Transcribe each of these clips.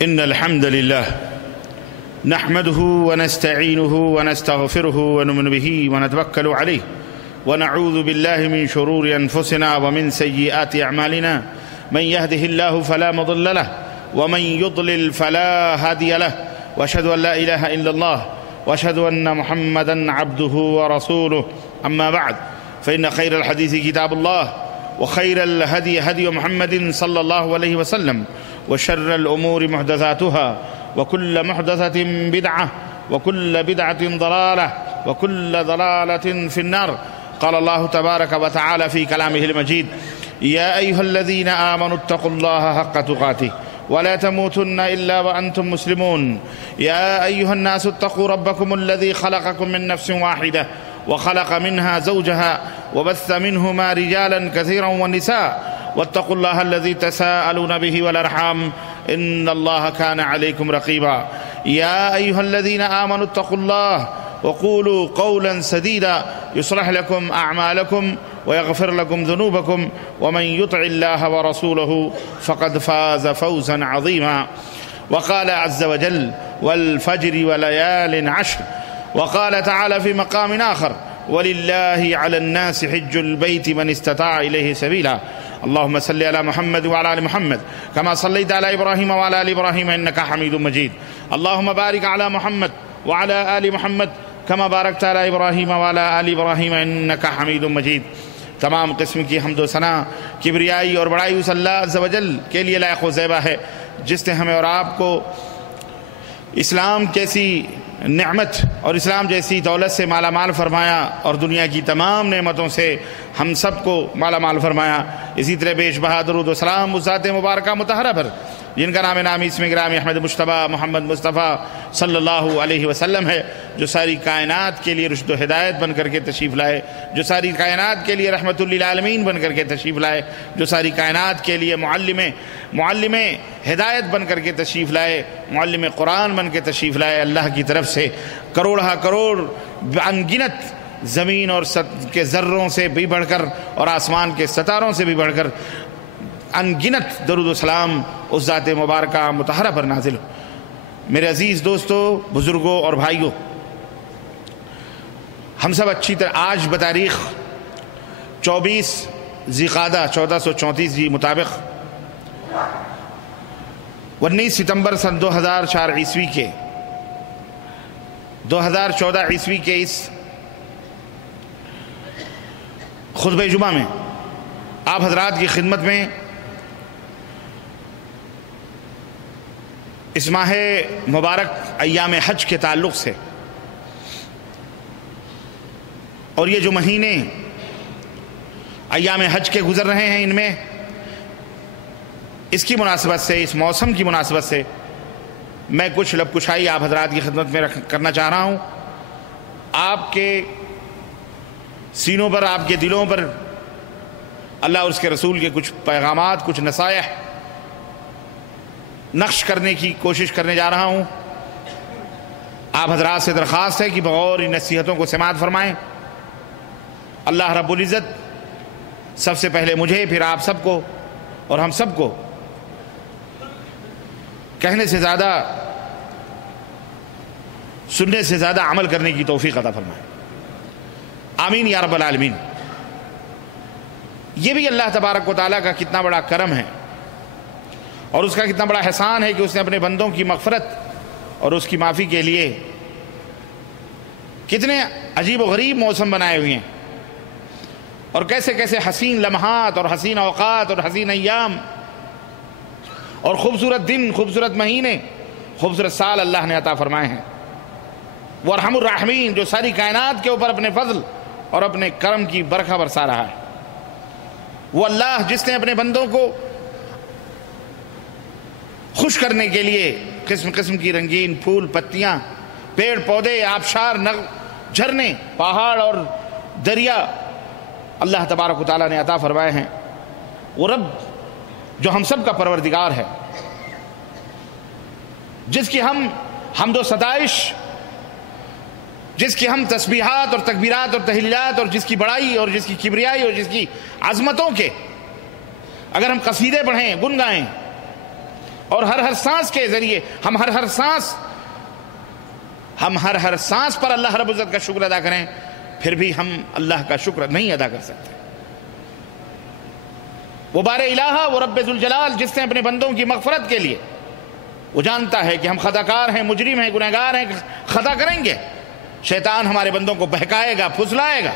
إن الحمد لله نحمده ونستعينه ونستغفره ونؤمن به ونتوكل عليه ونعوذ بالله من شرور أنفسنا ومن سيئات أعمالنا من يهده الله فلا مضل له ومن يضلل فلا هادي له وأشهد أن لا إله إلا الله وأشهد أن محمدا عبده ورسوله أما بعد فإن خير الحديث كتاب الله وخير الهدي هدي محمد صلى الله عليه وسلم وشر الأمور محدثاتها وكل محدثة بدعة وكل بدعة ضلالة وكل ضلالة في النار. قال الله تبارك وتعالى في كلامه المجيد: يا أيها الذين آمنوا اتقوا الله حق تقاته ولا تموتن إلا وأنتم مسلمون. يا أيها الناس اتقوا ربكم الذي خلقكم من نفس واحدة وخلق منها زوجها وبث منهما رجالا كثيرا ونساء واتقوا الله الذي تساءلون به والأرحام إن الله كان عليكم رقيبا. يا أيها الذين آمنوا اتقوا الله وقولوا قولا سديدا يصلح لكم أعمالكم ويغفر لكم ذنوبكم ومن يطع الله ورسوله فقد فاز فوزا عظيما. وقال عز وجل: والفجر وليال عشر. وقال تعالى في مقام آخر: ولله على الناس حج البيت من استطاع إليه سبيلا. اللهم صل على محمد وعلى آل محمد كما صليت على إبراهيم وعلى آل إبراهيم إنك حميد مجيد. اللهم بارك على محمد وعلى آل محمد كما باركت على إبراهيم وعلى آل إبراهيم إنك حميد مجيد. تمام قسم کی حمد و ثنا، کبریائی اور بڑائی اس اللہ عز و جل کے لیے لائق و زیبا ہے جس نے ہمیں اور آپ کو اسلام جیسی نعمت اور اسلام جیسی دولت سے مالا مال فرمایا اور دنیا کی تمام نعمتوں سے ہم سب کو مالا مال فرمایا. اسی طرح بیش بہا درود و سلام اس ذات مبارکہ مطہرہ پر جن کا نام نامی اسم گرامی احمد مجتبیٰ محمد مصطفیٰ صلی اللہ علیہ وسلم ہے، جو ساری کائنات کے لیے رشد و ہدایت بن کر کے تشریف لائے، جو ساری کائنات کے لیے رحمت للعالمین بن کر کے تشریف لائے، جو ساری کائنات کے لیے معلم ہدایت بن کر کے تشریف لائے، معلم قرآن بن کے تشریف لائے. اللہ کی طرف سے کروڑہ کروڑ انگنت زمین اور کے ذروں سے بھی بڑھ کر اور آسمان کے ستاروں سے بھی بڑھ کر انگنت درود و سلام اس ذات مبارکہ مطہرہ پر نازل ہو. میرے عزیز دوستو، بزرگوں اور بھائیوں، ہم سب اچھی طرح آج بتاریخ 24 ذی القعدہ 1434 مطابق 19 ستمبر سن 2004 عیسوی کے 2014 عیسوی کے اس خطبہ جمعہ میں آپ حضرات کی خدمت میں اس ماہ مبارک ایام حج کے تعلق سے اور یہ جو مہینے ایام حج کے گزر رہے ہیں ان میں اس کی مناسبت سے، اس موسم کی مناسبت سے میں کچھ لب کشائی آپ حضرات کی خدمت میں کرنا چاہ رہا ہوں. آپ کے سینوں پر، آپ کے دلوں پر اللہ اور اس کے رسول کے کچھ پیغامات، کچھ نصائح نقش کرنے کی کوشش کرنے جا رہا ہوں. آپ حضرات سے درخواست ہے کہ بغور ان نصیحتوں کو سماعت فرمائیں. اللہ رب العزت سب سے پہلے مجھے، پھر آپ سب کو اور ہم سب کو کہنے سے زیادہ، سننے سے زیادہ عمل کرنے کی توفیق عطا فرمائے. آمین یا رب العالمین. یہ بھی اللہ تبارک و تعالیٰ کا کتنا بڑا کرم ہے اور اس کا کتنا بڑا احسان ہے کہ اس نے اپنے بندوں کی مغفرت اور اس کی معافی کے لیے کتنے عجیب و غریب موسم بنائے ہوئے ہیں اور کیسے کیسے حسین لمحات اور حسین اوقات اور حسین ایام اور خوبصورت دن، خوبصورت مہینے، خوبصورت سال اللہ نے عطا فرمائے ہیں. وہ ارحم الراحمین جو ساری کائنات کے اوپر اپنے فضل اور اپنے کرم کی برکھا برسا رہا ہے، وہ اللہ جس نے اپنے بندوں کو خوش کرنے کے لیے قسم قسم کی رنگین پھول، پتیاں، پیڑ پودے، آبشار، جھرنے، پہاڑ اور دریا اللہ تبارک و تعالیٰ نے عطا فرمائے ہیں. وہ رب جو ہم سب کا پروردگار ہے، جس کی ہم حمد و ستائش، جس کی ہم تسبیحات اور تکبیرات اور تہلیلات اور جس کی بڑائی اور جس کی کبریائی اور جس کی عظمتوں کے اگر ہم قصیدے پڑھیں، گنگائیں اور ہر سانس کے ذریعے ہم ہر سانس پر اللہ رب العزت کا شکر ادا کریں، پھر بھی ہم اللہ کا شکر نہیں ادا کر سکتے۔ وہ بار الہ، وہ رب ذوالجلال جس نے اپنے بندوں کی مغفرت کے لیے، وہ جانتا ہے کہ ہم خطا کار ہیں، مجرم ہیں، گنہگار ہیں، خطا کریں گے، شیطان ہمارے بندوں کو بہکائے گا، پھسلائے گا۔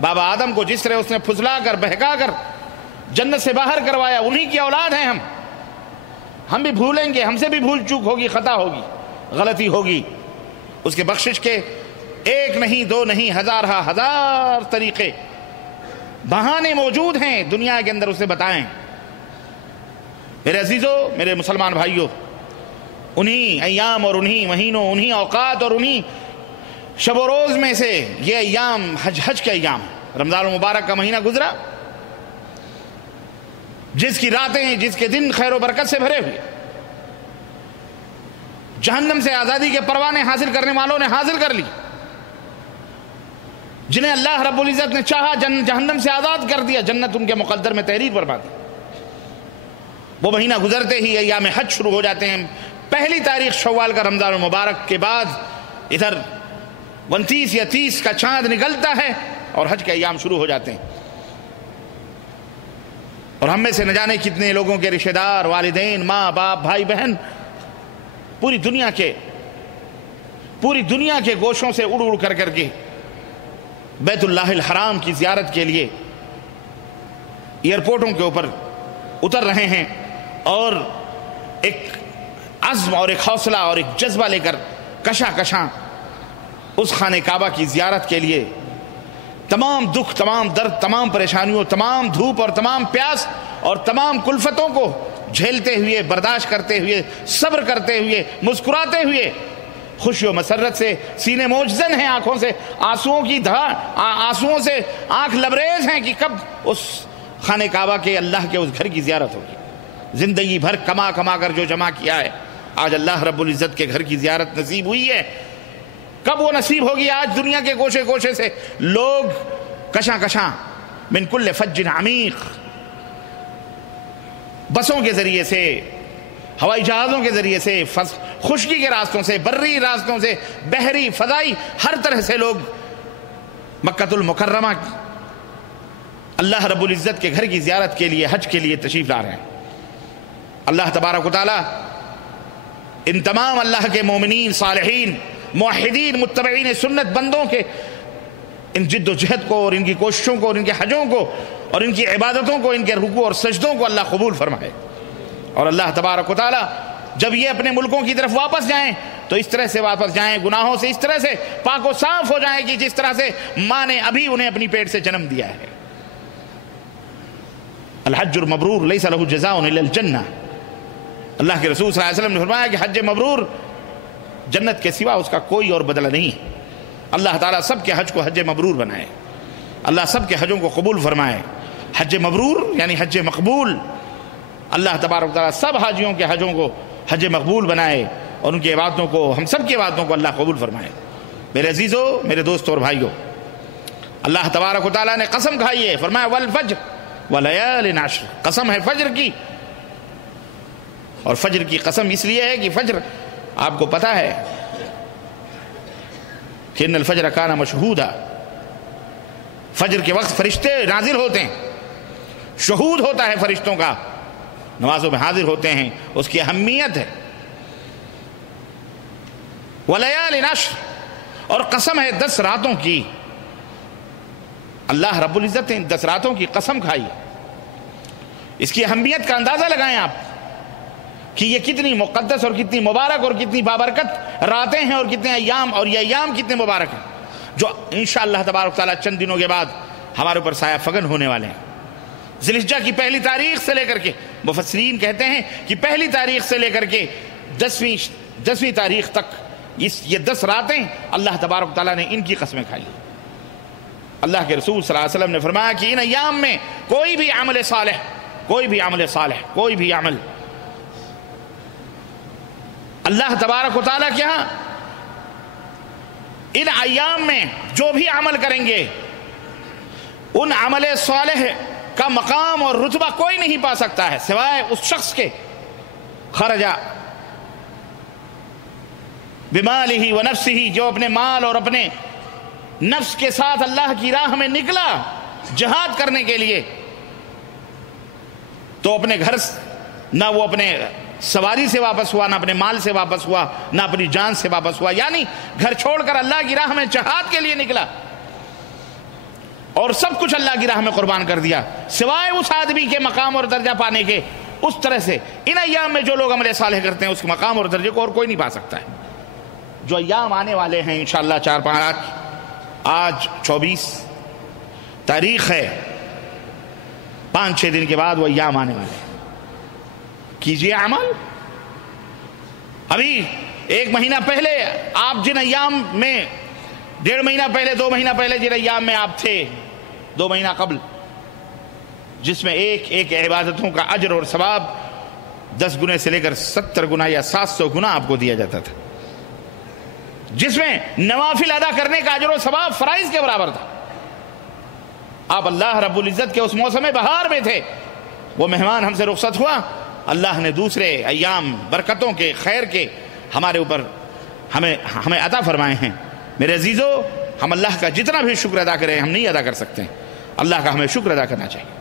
بابا آدم کو جس طرح اس نے پھسلا کر بہکا کر جنت سے باہر کروایا، انہی کی اولاد ہیں ہم بھی بھولیں گے، ہم سے بھی بھول چوک ہوگی، خطا ہوگی، غلطی ہوگی۔ اس کے بخشش کے ایک نہیں، دو نہیں، ہزار طریقے، بہانے موجود ہیں دنیا کے اندر، اسے بتائیں۔ میرے عزیزوں، میرے مسلمان بھائیوں، انہی ایام اور انہی مہینوں، انہی اوقات اور انہی شب و روز میں سے یہ ایام حج کے ایام، رمضان المبارک کا مہینہ گزرا، جس کی راتیں، جس کے دن خیر و برکت سے بھرے ہوئے، جہنم سے آزادی کے پروانے حاصل کرنے والوں نے حاصل کر لی، جنہیں اللہ رب العزت نے چاہا جہنم سے آزاد کر دیا، جنت ان کے مقدر میں تحریر فرما دی۔ وہ مہینہ گزرتے ہی ایام حج شروع ہو جاتے ہیں۔ پہلی تاریخ شوال کا رمضان المبارک کے بعد ادھر 29 یا 30 کا چاند نکلتا ہے اور حج کے ایام شروع ہو جاتے ہیں۔ اور ہم میں سے نہ جانے کتنے لوگوں کے رشتہ دار، والدین، ماں باپ، بھائی بہن پوری دنیا کے گوشوں سے اڑ کر کے بیت اللہ الحرام کی زیارت کے لیے ایئرپورٹوں کے اوپر اتر رہے ہیں، اور ایک عزم اور ایک حوصلہ اور ایک جذبہ لے کر کشاں اس خانہ کعبہ کی زیارت کے لیے تمام دکھ، تمام درد، تمام پریشانیوں، تمام دھوپ اور تمام پیاس اور تمام کلفتوں کو جھیلتے ہوئے، برداشت کرتے ہوئے، صبر کرتے ہوئے، مسکراتے ہوئے، خوشی و مسرت سے سینے موجزن ہیں، آنکھوں سے آنسوؤں سے آنکھ لبریز ہیں کہ کب اس خانہ کعبہ کے اللہ کے اس گھر کی زیارت ہوگی۔ زندگی بھر کما کر جو جمع کیا ہے، آج اللہ رب العزت کے گھر کی زیارت نصیب ہوئی ہے۔ کب وہ نصیب ہوگی؟ آج دنیا کے گوشے سے لوگ کشاں من کل فج عمیق، بسوں کے ذریعے سے، ہوائی جہازوں کے ذریعے سے، خشکی کے راستوں سے، بری راستوں سے، بحری، فضائی، ہر طرح سے لوگ مکہ المکرمہ اللہ رب العزت کے گھر کی زیارت کے لیے، حج کے لیے تشریف لا رہے ہیں۔ اللہ تبارک و تعالی ان تمام اللہ کے مومنین، صالحین، موحدین، متبعین سنت بندوں کے ان جد و جہد کو اور ان کی کوششوں کو اور ان کے حجوں کو اور ان کی عبادتوں کو، ان کے رکوع اور سجدوں کو اللہ قبول فرمائے۔ اور اللہ تبارک و تعالی جب یہ اپنے ملکوں کی طرف واپس جائیں تو اس طرح سے واپس جائیں، گناہوں سے اس طرح سے پاک و صاف ہو جائیں کہ جس طرح سے ماں نے ابھی انہیں اپنی پیٹ سے جنم دیا ہے۔ الحج المبرور لیس لہ جزاء الا الجنہ، اللہ کے رسول صلی اللہ علیہ وسلم نے فرمایا کہ حج مبرور جنت کے سوا اس کا کوئی اور بدلہ نہیں ہے۔ اللہ تعالیٰ سب کے حج کو حج مبرور بنائے، اللہ سب کے حجوں کو قبول فرمائے۔ حج مبرور یعنی حج مقبول، اللہ تبارک و تعالیٰ سب حاجیوں کے حجوں کو حج مقبول بنائے اور ان کی عبادتوں کو، ہم سب کی عبادتوں کو اللہ قبول فرمائے۔ میرے عزیزوں، میرے دوستوں اور بھائیوں، اللہ تبارک و تعالیٰ نے قسم کھائی ہے، فرمایا والفجر ولیال عشر، قسم ہے فجر کی۔ اور فجر کی قسم اس لیے ہے کہ فجر، آپ کو پتہ ہے کہ ان الفجر کان مشہودا، فجر کے وقت فرشتے نازل ہوتے ہیں، شہود ہوتا ہے فرشتوں کا، نمازوں میں حاضر ہوتے ہیں، اس کی اہمیت ہے۔ ولیال عشر، اور قسم ہے 10 راتوں کی، اللہ رب العزت نے 10 راتوں کی قسم کھائی۔ اس کی اہمیت کا اندازہ لگائیں آپ کہ یہ کتنی مقدس اور کتنی مبارک اور کتنی بابرکت راتیں ہیں اور کتنے ایام، اور یہ ایام کتنے مبارک ہیں جو انشاءاللہ تبارک تعالیٰ چند دنوں کے بعد ہمارے اوپر سایہ فگن ہونے والے ہیں۔ ذی الحجہ کی پہلی تاریخ سے لے کر کے، مفسرین کہتے ہیں کہ پہلی تاریخ سے لے کر کے 10ویں تاریخ تک یہ 10 راتیں اللہ تبارک تعالیٰ نے ان کی قسمیں کھائی۔ اللہ کے رسول صلی اللہ علیہ وسلم نے فرمایا کہ ان ایام میں کوئی بھی عمل صالح اللہ تبارک و تعالیٰ کے ہاں ان ایام میں جو بھی عمل کریں گے، ان عمل صالح کا مقام اور رتبہ کوئی نہیں پا سکتا ہے سوائے اس شخص کے خرج بمالہ و نفسہ، جو اپنے مال اور اپنے نفس کے ساتھ اللہ کی راہ میں نکلا جہاد کرنے کے لیے، تو اپنے گھر نہ وہ اپنے سواری سے واپس ہوا، نہ اپنے مال سے واپس ہوا، نہ اپنی جان سے واپس ہوا، یعنی گھر چھوڑ کر اللہ کی راہ میں جہاد کے لیے نکلا اور سب کچھ اللہ کی راہ میں قربان کر دیا، سوائے اس آدمی کے مقام اور درجہ پانے کے۔ اس طرح سے ان ایام میں جو لوگ عمل صالح کرتے ہیں اس کے مقام اور درجے کو اور کوئی نہیں پا سکتا ہے۔ جو ایام آنے والے ہیں انشاءاللہ 4-5، آج 24 تاریخ ہے، 5-6 دن کے بعد وہ ایام آنے والے ہیں۔ کیجئے عمل۔ ابھی 1 مہینہ پہلے آپ جن ایام میں، 1.5 مہینہ پہلے، 2 مہینہ پہلے جن ایام میں آپ تھے، 2 مہینہ قبل، جس میں ایک عبادتوں کا اجر اور ثواب 10 گنے سے لے کر 70 گنا یا 700 گنا آپ کو دیا جاتا تھا، جس میں نوافل ادا کرنے کا اجر و ثواب فرائض کے برابر تھا۔ آپ اللہ رب العزت کے اس موسم بہار میں تھے، وہ مہمان ہم سے رخصت ہوا، اللہ نے دوسرے ایام برکتوں کے، خیر کے ہمارے اوپر ہمیں عطا فرمائے ہیں۔ میرے عزیزو، ہم اللہ کا جتنا بھی شکر ادا کریں ہم نہیں ادا کر سکتے، اللہ کا ہمیں شکر ادا کرنا چاہیے،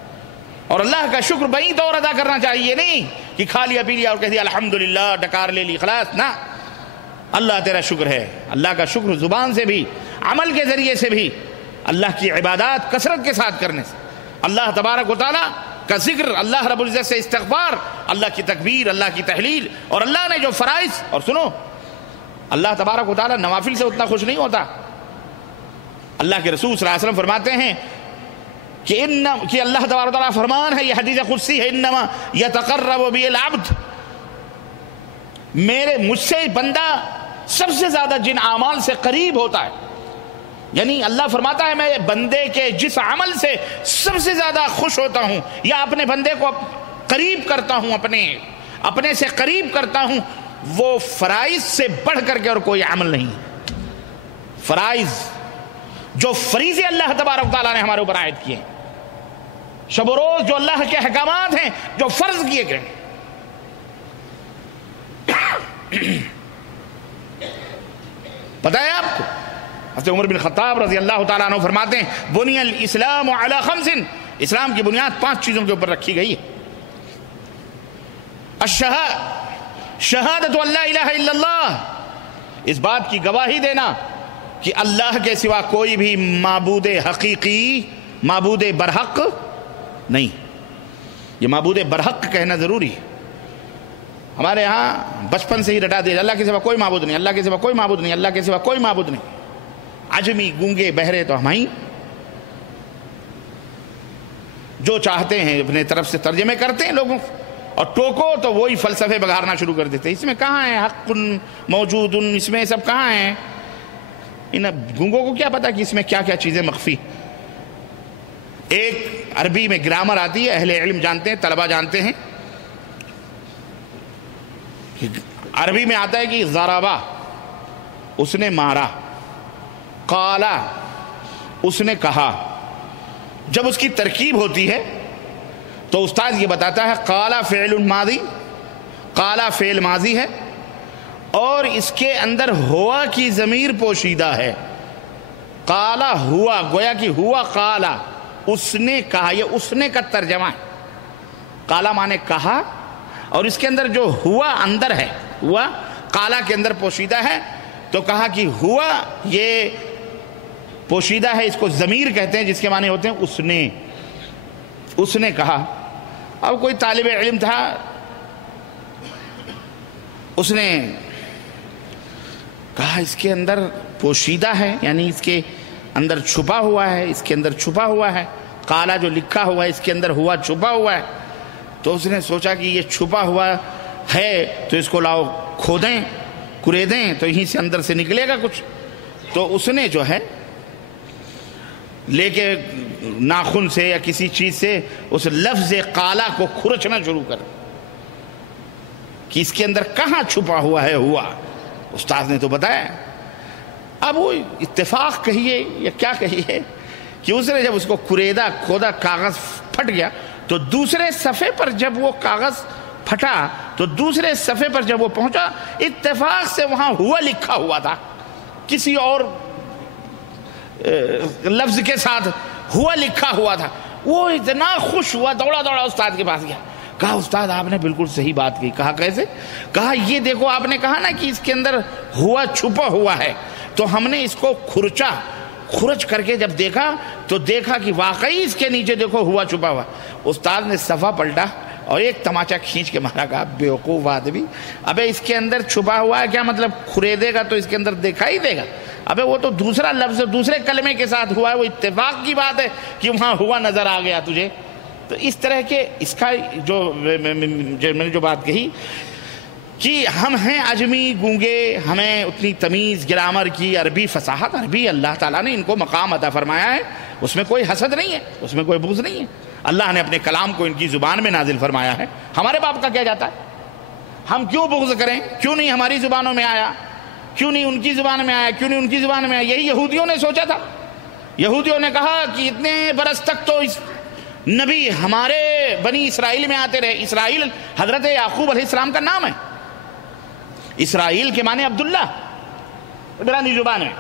اور اللہ کا شکر بئی طور ادا کرنا چاہیے، نہیں کہ کھا لیا پی لیا اور کہہ دیا الحمدللہ، ڈکار لے لی، خلاص نہ۔ اللہ تیرا شکر ہے، اللہ کا شکر زبان سے بھی، عمل کے ذریعے سے بھی، اللہ کی عبادات کثرت کے ساتھ کرنے سے، اللہ تبارک و تعالیٰ کا ذکر، اللہ رب العزت سے استغفار، اللہ کی تکبیر، اللہ کی تحلیل، اور اللہ نے جو فرائض، اور سنو اللہ تبارک و تعالیٰ نوافل سے اتنا خوش نہیں ہوتا۔ اللہ کے رسول صلی اللہ علیہ وسلم فرماتے ہیں کہ اللہ تبارک و تعالیٰ فرمان ہے، یہ حدیث قدسی ہے، انما یتقرب بی العبد، مجھ سے بندہ سب سے زیادہ جن اعمال سے قریب ہوتا ہے، یعنی اللہ فرماتا ہے میں بندے کے جس عمل سے سب سے زیادہ خوش ہوتا ہوں یا اپنے بندے کو قریب کرتا ہوں، اپنے سے قریب کرتا ہوں، وہ فرائض سے بڑھ کر کے اور کوئی عمل نہیں۔ فرائض جو فریضے اللہ تبارک تعالیٰ نے ہمارے اوپر عائد کیے ہیں، شب و روز جو اللہ کے احکامات ہیں جو فرض کیے گئے، پتہ ہے آپ کو حضرت عمر بن خطاب رضی اللہ تعالیٰ عنہ فرماتے ہیں بنی الاسلام علی 5، اسلام کی بنیاد 5 چیزوں کے اوپر رکھی گئی ہے۔ شہادت اللہ الہ الا اللہ، اس بات کی گواہی دینا کہ اللہ کے سوا کوئی بھی معبود حقیقی، معبود برحق نہیں۔ یہ معبود برحق کہنا ضروری ہے، ہمارے ہاں بچپن سے ہی رٹا دیا اللہ کے سوا کوئی معبود نہیں، اللہ کے سوا کوئی معبود نہیں، اللہ کے سوا کوئی معبود نہیں۔ عجمی، گونگے، بہرے تو ہم ہی جو چاہتے ہیں اپنے طرف سے ترجمے کرتے ہیں لوگوں، اور ٹوکو تو وہی فلسفے بگارنا شروع کر دیتے، اس میں کہاں ہے حق موجود، اس میں سب کہاں ہیں؟ ان گونگوں کو کیا پتا کہ اس میں کیا کیا چیزیں مخفی۔ ایک عربی میں گرامر آتی ہے، اہل علم جانتے ہیں، طلبہ جانتے ہیں، عربی میں آتا ہے کہ ضربا اس نے مارا، قالا اس نے کہا۔ جب اس کی ترکیب ہوتی ہے تو استاد یہ بتاتا ہے قالا فعل ماضی، قالا فعل ماضی ہے اور اس کے اندر ہوا کی ضمیر پوشیدہ ہے۔ قالا ہوا، گویا کہ ہوا قالا، اس نے کہا، یہ اس نے کا ترجمہ ہے۔ قالا مانے کہا، اور اس کے اندر جو ہوا اندر ہے، ہوا قالا کے اندر پوشیدہ ہے، تو کہا کہ ہوا یہ پوشیدہ ہے، اس کو ضمیر کہتے ہیں جس کے معنی ہوتے ہیں اس نے کہا۔ اب کوئی طالب علم تھا، اس نے کہا اس کے اندر پوشیدہ ہے، یعنی اس کے اندر چھپا ہوا ہے، اس کے اندر چھپا ہوا ہے، قالا جو لکھا ہوا ہے اس کے اندر ہوا چھپا ہوا ہے۔ تو اس نے سوچا کہ یہ چھپا ہوا ہے تو اس کو لاؤ کھودیں، کریدیں تو یہیں سے اندر سے نکلے گا کچھ۔ تو اس نے جو ہے لے کے ناخن سے یا کسی چیز سے اس لفظ قالا کو کھرچنا شروع کر کہ اس کے اندر کہاں چھپا ہوا ہے ہوا۔ استاد نے تو بتایا، اب وہ اتفاق کہیے یا کیا کہیے کہ اس نے جب اس کو کریدا، کھودا، کاغذ پھٹ گیا، تو دوسرے صفحے پر جب وہ کاغذ پھٹا تو دوسرے صفحے پر جب وہ پہنچا اتفاق سے وہاں ہوا لکھا ہوا تھا، کسی اور لفظ کے ساتھ ہوا لکھا ہوا تھا. وہ اتنا خوش ہوا، دوڑا دوڑا استاد کے پاس گیا. کہا استاد آپ نے بالکل صحیح بات کی. کہا کیسے؟ کہا یہ دیکھو آپ نے کہا نا کہ اس کے اندر ہوا چھپا ہوا ہے، تو ہم نے اس کو خرچ کر کے جب دیکھا تو دیکھا کہ واقعی اس کے نیچے دیکھو ہوا چھپا ہوا. استاد نے صفحہ پلٹا اور ایک تماچا کھینچ کے مارا. کہا بیوقوف آدمی، ابے اس کے اندر چھپا ہوا ہے کیا مطلب خریدے گا تو اس کے اندر دکھائی دے گا؟ ابے وہ تو دوسرا لفظ دوسرے کلمے کے ساتھ ہوا ہے، وہ اتفاق کی بات ہے کہ وہاں ہوا نظر آ گیا تجھے. تو اس طرح کے اس کا جو میں نے جو بات کہی کہ ہم ہیں عجمی گونگے، ہمیں اتنی تمیز گرامر کی، عربی فصاحت، عربی اللہ تعالیٰ نے ان کو مقام عطا فرمایا ہے، اس میں کوئی حسد نہیں ہے، اس میں کوئی بغض نہیں ہے. اللہ نے اپنے کلام کو ان کی زبان میں نازل فرمایا ہے. ہمارے باپ کا کیا جاتا ہے؟ ہم کیوں بغض کریں؟ کیوں نہیں ہماری زبانوں میں آیا؟ کیوں نہیں ان کی زبان میں آیا؟ کیوں نہیں ان کی زبان میں آیا؟ یہی یہودیوں نے سوچا تھا. یہودیوں نے کہا کہ اتنے برس تک تو اس نبی ہمارے بنی اسرائیل میں آتے رہے. اسرائیل حضرت یعقوب علیہ السلام کا نام ہے. اسرائیل کے معنی عبداللہ عبرانی زبان میں.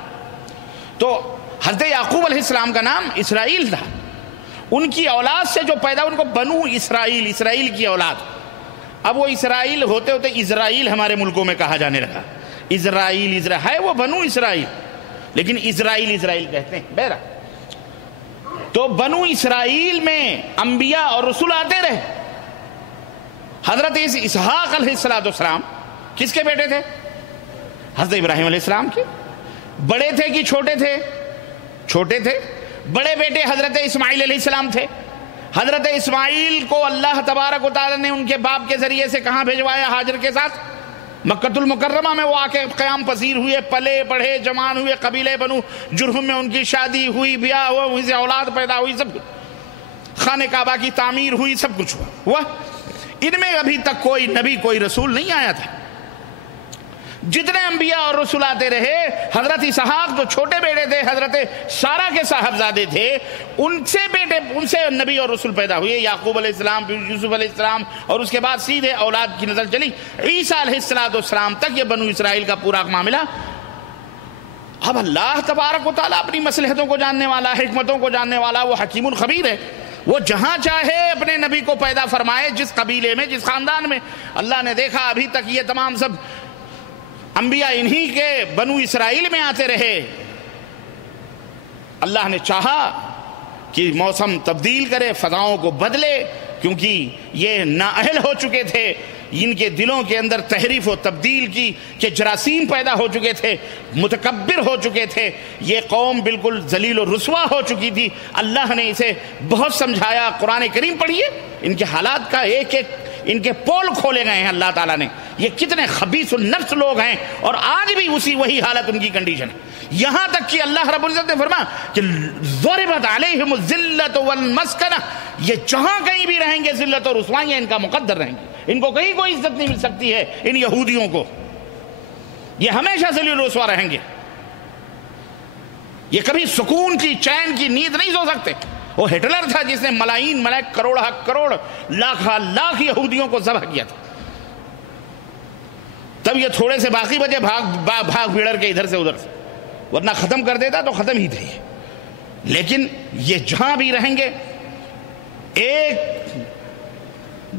تو حضرت یعقوب علیہ السلام کا نام اسرائیل تھا. ان کی اولاد سے جو پیدا ان کو بنو اسرائیل، اسرائیل کی اولاد. اب وہ اسرائیل ہوتے ہوتے اسرائیل ہمارے ملکوں میں کہا جانے لگا. اسرائیل ہے وہ بنو اسرائیل، لیکن اسرائیل کہتے ہیں. بہرحال تو بنو اسرائیل میں انبیاء اور رسول آتے رہے. حضرت اسحاق علیہ السلام کس کے بیٹے تھے؟ حضرت ابراہیم علیہ السلام کے. بڑے تھے کہ چھوٹے تھے؟ چھوٹے تھے. بڑے بیٹے حضرت اسماعیل علیہ السلام تھے. حضرت اسماعیل کو اللہ تبارک و تعالی نے ان کے باپ کے ذریعے سے کہاں بھیجوایا؟ ہاجر کے ساتھ مکۃ المکرمہ میں. وہ آ کے قیام پذیر ہوئے، پلے بڑھے، جوان ہوئے. قبیلے بنو جرہم میں ان کی شادی ہوئی، بیاہ ہوا، وہیں سے اولاد پیدا ہوئی، سب کچھ. خانہ کعبہ کی تعمیر ہوئی، سب کچھ ہوا. ان میں ابھی تک کوئی نبی کوئی رسول نہیں آیا تھا. جتنے انبیاء اور رسول آتے رہے، حضرت اسحاق جو چھوٹے بیٹے تھے، حضرت سارہ کے صاحبزادے تھے، ان سے نبی اور رسول پیدا ہوئے. یعقوب علیہ السلام، یوسف علیہ السلام، اور اس کے بعد سیدھے اولاد کی نسل چلی عیسیٰ علیہ السلام تک. یہ بنو اسرائیل کا پورا معاملہ. اب اللہ تبارک و تعالیٰ اپنی مصلحتوں کو جاننے والا، حکمتوں کو جاننے والا، وہ حکیم الخبیر ہے. وہ جہاں چاہے اپنے نبی کو پیدا فرمائے، جس قبیلے میں، جس خاندان میں. اللہ نے دیکھا ابھی تک یہ تمام سب انبیاء انہی کے بنو اسرائیل میں آتے رہے. اللہ نے چاہا کہ موسم تبدیل کرے، فضاؤں کو بدلے، کیونکہ یہ نااہل ہو چکے تھے. ان کے دلوں کے اندر تحریف و تبدیل کی کہ جراثیم پیدا ہو چکے تھے، متکبر ہو چکے تھے. یہ قوم بالکل ذلیل و رسوا ہو چکی تھی. اللہ نے اسے بہت سمجھایا. قرآن کریم پڑھیے، ان کے حالات کا ایک ایک ان کے پول کھولے گئے ہیں اللہ تعالیٰ نے. یہ کتنے خبیث النفس لوگ ہیں، اور آج بھی وہی حالت ان کی کنڈیشن ہے. یہاں تک کہ اللہ رب العزت نے فرمایا کہ ضربت علیہم الذلۃ والمسکنہ، یہ جہاں کہیں بھی رہیں گے ذلت اور رسوائیاں ان کا مقدر رہیں گی. ان کو کہیں کوئی عزت نہیں مل سکتی ہے. ان یہودیوں کو یہ ہمیشہ ذلیل و رسوا رہیں گے. یہ کبھی سکون کی، چین کی نیند نہیں سو سکتے. وہ ہٹلر تھا جس نے ملائی کروڑ لاکھ یہودیوں کو ذبح کیا تھا. تب یہ تھوڑے سے باقی بچے بھاگ بھیڑر کے ادھر سے ادھر سے، ورنہ ختم کر دیتا تو ختم ہی تھے. لیکن یہ جہاں بھی رہیں گے، ایک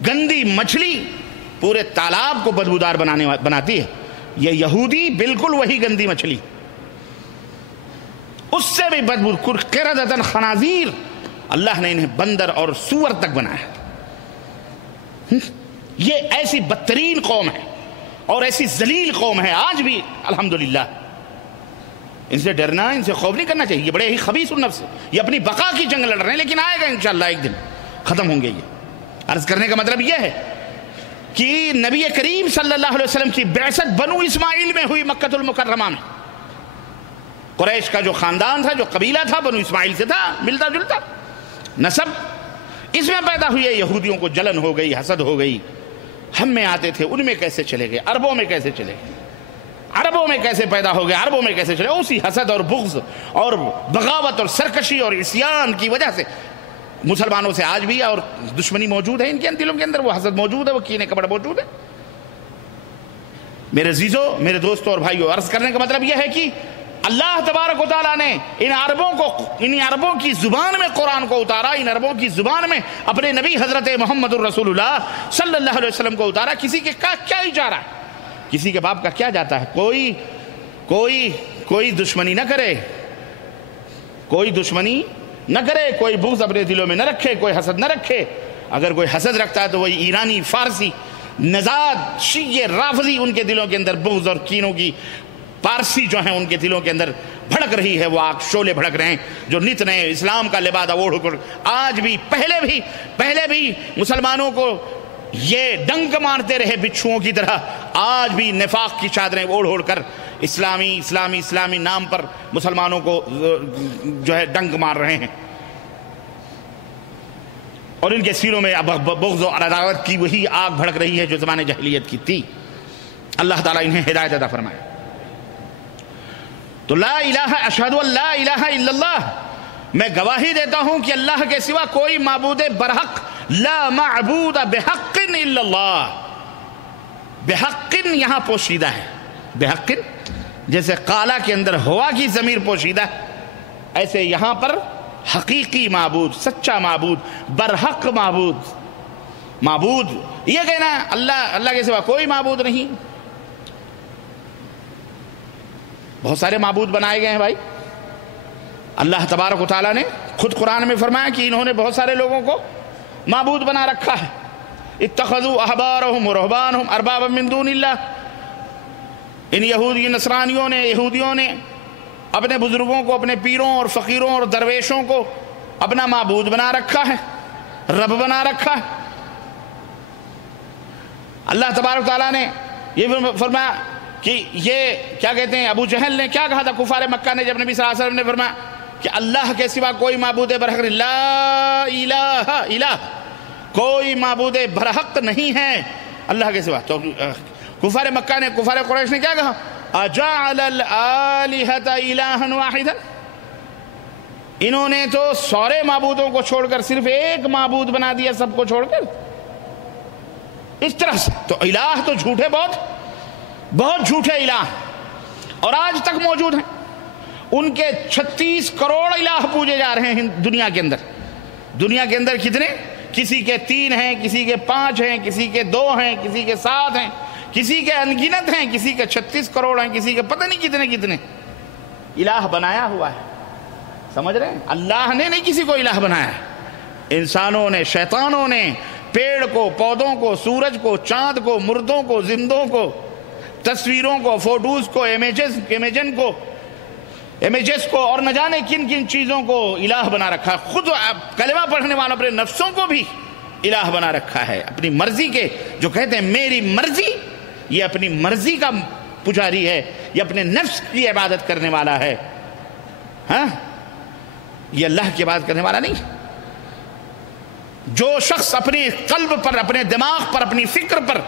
گندی مچھلی پورے تالاب کو بدبودار بناتی ہے. یہ یہودی بالکل وہی گندی مچھلی، اس سے بھی بدبو. قردۃ خنازیر، اللہ نے انہیں بندر اور سور تک بنایا. یہ ایسی بدترین قوم ہے اور ایسی ذلیل قوم ہے آج بھی الحمدللہ. ان سے ڈرنا، ان سے خوف نہیں کرنا چاہیے. یہ بڑے ہی خبیث النفس، یہ اپنی بقا کی جنگ لڑ رہے ہیں، لیکن آئے گا انشاءاللہ ایک دن ختم ہوں گے. یہ عرض کرنے کا مطلب یہ ہے کہ نبی کریم صلی اللہ علیہ وسلم کی بعثت بنو اسماعیل میں ہوئی، مکۃ المکرمہ میں. قریش کا جو خاندان تھا، جو قبیلہ تھا، بنو اسماعیل سے تھا، ملتا جلتا نسب. اس میں پیدا ہوئی. یہودیوں کو جلن ہو گئی، حسد ہو گئی. ہم میں آتے تھے، ان میں کیسے چلے گئے؟ عربوں میں کیسے چلے گئے؟ عربوں میں کیسے پیدا ہو گئے؟ عربوں میں کیسے چلے؟ اسی حسد اور بغض اور بغاوت اور سرکشی اور عصیان کی وجہ سے مسلمانوں سے آج بھی اور دشمنی موجود ہے. ان کے دلوں کے اندر وہ حسد موجود ہے، وہ کینے کپڑ موجود ہے. میرے عزیزوں، میرے دوستوں اور بھائیوں، عرض کرنے کا مطلب یہ ہے کہ اللہ تبارک و تعالیٰ نے ان عربوں کی زبان میں قرآن کو اتارا، ان عربوں کی زبان میں اپنے نبی حضرت محمد الرسول اللہ صلی اللہ علیہ وسلم کو اتارا۔ کسی کے کیا ہی جا رہا ہے، کسی کے باپ کا کیا جاتا ہے؟ کوئی دشمنی نہ کرے، کوئی دشمنی نہ کرے، کوئی بغض اپنے دلوں میں نہ رکھے، کوئی حسد نہ رکھے۔ اگر کوئی حسد رکھتا ہے تو وہی ایرانی، فارسی، نژاد، شیعہ، رافضی، ان کے دلوں کے اندر بغض اور کینوں کی پارسی جو ہیں ان کے دلوں کے اندر بھڑک رہی ہے، وہ آگ شعلے بھڑک رہے ہیں، جو نت نئے اسلام کا لبادہ اوڑھ کر آج بھی پہلے بھی مسلمانوں کو یہ ڈنک مارتے رہے بچھوؤں کی طرح، آج بھی نفاق کی چادریں اوڑھ کر اسلامی نام پر مسلمانوں کو جو ہے ڈنک مار رہے ہیں، اور ان کے سینوں میں بغض و عداوت کی وہی آگ بھڑک رہی ہے جو زمانے جاہلیت کی تھی۔ اللہ تعالیٰ انہیں ہدایت عطا فرمائے۔ تو لا الہ، اشہد ان لا الہ الا اللہ، میں گواہی دیتا ہوں کہ اللہ کے سوا کوئی معبود برحق، لا معبود بحق الا اللہ۔ بحق یہاں پوشیدہ ہے، بحق جیسے قالا کے اندر ہوا کی ضمیر پوشیدہ ہے، ایسے یہاں پر حقیقی معبود، سچا معبود، برحق معبود یہ کہنا ہے اللہ کے سوا کوئی معبود نہیں۔ بہت سارے معبود بنائے گئے ہیں بھائی، اللہ تبارک و تعالیٰ نے خود قرآن میں فرمایا کہ انہوں نے بہت سارے لوگوں کو معبود بنا رکھا ہے۔ اتخذوا احبارهم ورهبانهم اربابا من دون اللہ، ان یہودیوں نے اپنے بزرگوں کو، اپنے پیروں اور فقیروں اور درویشوں کو اپنا معبود بنا رکھا ہے، رب بنا رکھا ہے۔ اللہ تبارک و تعالیٰ نے یہ فرمایا کہ یہ کیا کہتے ہیں، ابو جہل نے کیا کہا تھا، کفار مکہ نے، جب نبی صلی اللہ علیہ وسلم نے فرمایا کہ اللہ کے سوا کوئی معبود برحق نہیں، لا الہ الہ، کوئی معبود برحق نہیں ہے اللہ کے سوا، تو کفار مکہ نے، کفار قریش نے کیا کہا، اجعل الآلہۃ الہا واحدا، انہوں نے تو سارے معبودوں کو چھوڑ کر صرف ایک معبود بنا دیا، سب کو چھوڑ کر اس طرح سے۔ تو الہ تو جھوٹے، بہت جھوٹے الہ، اور آج تک موجود ہیں۔ ان کے 36 کروڑ الہ پوجے جا رہے ہیں دنیا کے اندر کتنے؟ کسی کے 3 ہیں، کسی کے 5 ہیں، کسی کے 2 ہیں، کسی کے 7 ہیں، کسی کے انگنت ہیں، کسی کے 36 کروڑ ہیں، کسی کے پتہ نہیں کتنے الہ بنایا ہوا ہے۔ سمجھ رہے ہیں؟ اللہ نے نہیں کسی کو الہ بنایا ہے، انسانوں نے، شیطانوں نے پیڑ کو، پودوں کو، سورج کو، چاند کو، مردوں کو، زندوں کو، تصویروں کو، فوٹوز کو، امیجز کو اور نہ جانے کن چیزوں کو الہ بنا رکھا ہے۔ خود کلمہ پڑھنے والوں اپنے نفسوں کو بھی الہ بنا رکھا ہے، اپنی مرضی کے، جو کہتے ہیں میری مرضی، یہ اپنی مرضی کا پجاری ہے، یہ اپنے نفس کی عبادت کرنے والا ہے، ہاں، یہ اللہ کی عبادت کرنے والا نہیں۔ جو شخص اپنی قلب پر، اپنے دماغ پر، اپنی فکر پر،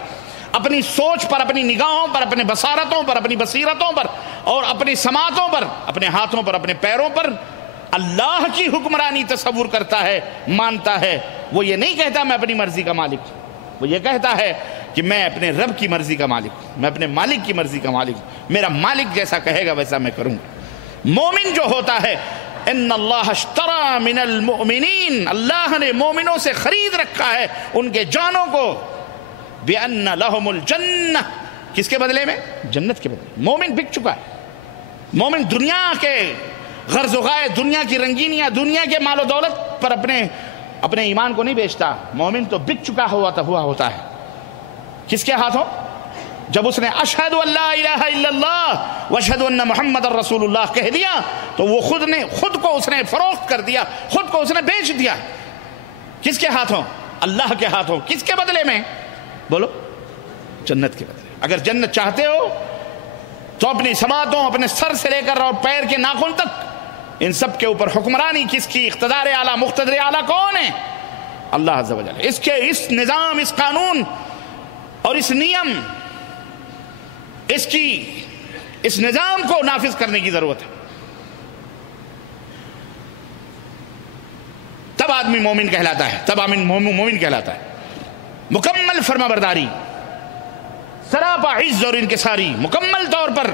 اپنی سوچ پر، اپنی نگاہوں پر، اپنے بصارتوں پر، اپنی بصیرتوں پر اور اپنی سماعتوں پر، اپنے ہاتھوں پر، اپنے پیروں پر اللہ کی حکمرانی تصور کرتا ہے، مانتا ہے، وہ یہ نہیں کہتا میں اپنی مرضی کا مالک ہوں، وہ یہ کہتا ہے کہ میں اپنے رب کی مرضی کا مالک ہوں، میں اپنے مالک کی مرضی کا مالک ہوں، میرا مالک جیسا کہے گا ویسا میں کروں گا۔ مومن جو ہوتا ہے، ان اللہ اشترى من المؤمنین، اللہ نے مومنوں سے خرید رکھا ہے ان کے جانوں کو، بِأَنَّ لَهُمُ الْجَنَّةِ، کس کے بدلے میں؟ جنت کے بدلے۔ مومن بک چکا ہے، مومن دنیا کے غرض و غائے، دنیا کی رنگینیاں، دنیا کے مال و دولت پر اپنے ایمان کو نہیں بیچتا، مومن تو بک چکا ہوا ہوتا ہے۔ کس کے ہاتھوں؟ جب اس نے اشہد ان لا الہ الا اللہ واشہد ان محمد الرسول اللہ کہہ دیا تو وہ خود کو اس نے فروخت کر دیا، خود کو اس نے بیچ دیا۔ کس کے ہاتھوں؟ اللہ کے ہاتھوں۔ کس کے بدلے میں؟ بولو، جنت کے بدلے۔ اگر جنت چاہتے ہو تو اپنی سماعتوں، اپنے سر سے لے کر اور پیر کے ناخن تک، ان سب کے اوپر حکمرانی کس کی؟ اقتدار اعلیٰ، مقتدر اعلیٰ کون ہے؟ اللہ عز و جل۔ اس نظام، اس قانون اور اس نیم، اس نظام کو نافذ کرنے کی ضرورت ہے، تب آدمی مومن کہلاتا ہے، تب آدمی مومن کہلاتا ہے۔ مکمل فرما برداری، سراپا عز اور انکساری، مکمل طور پر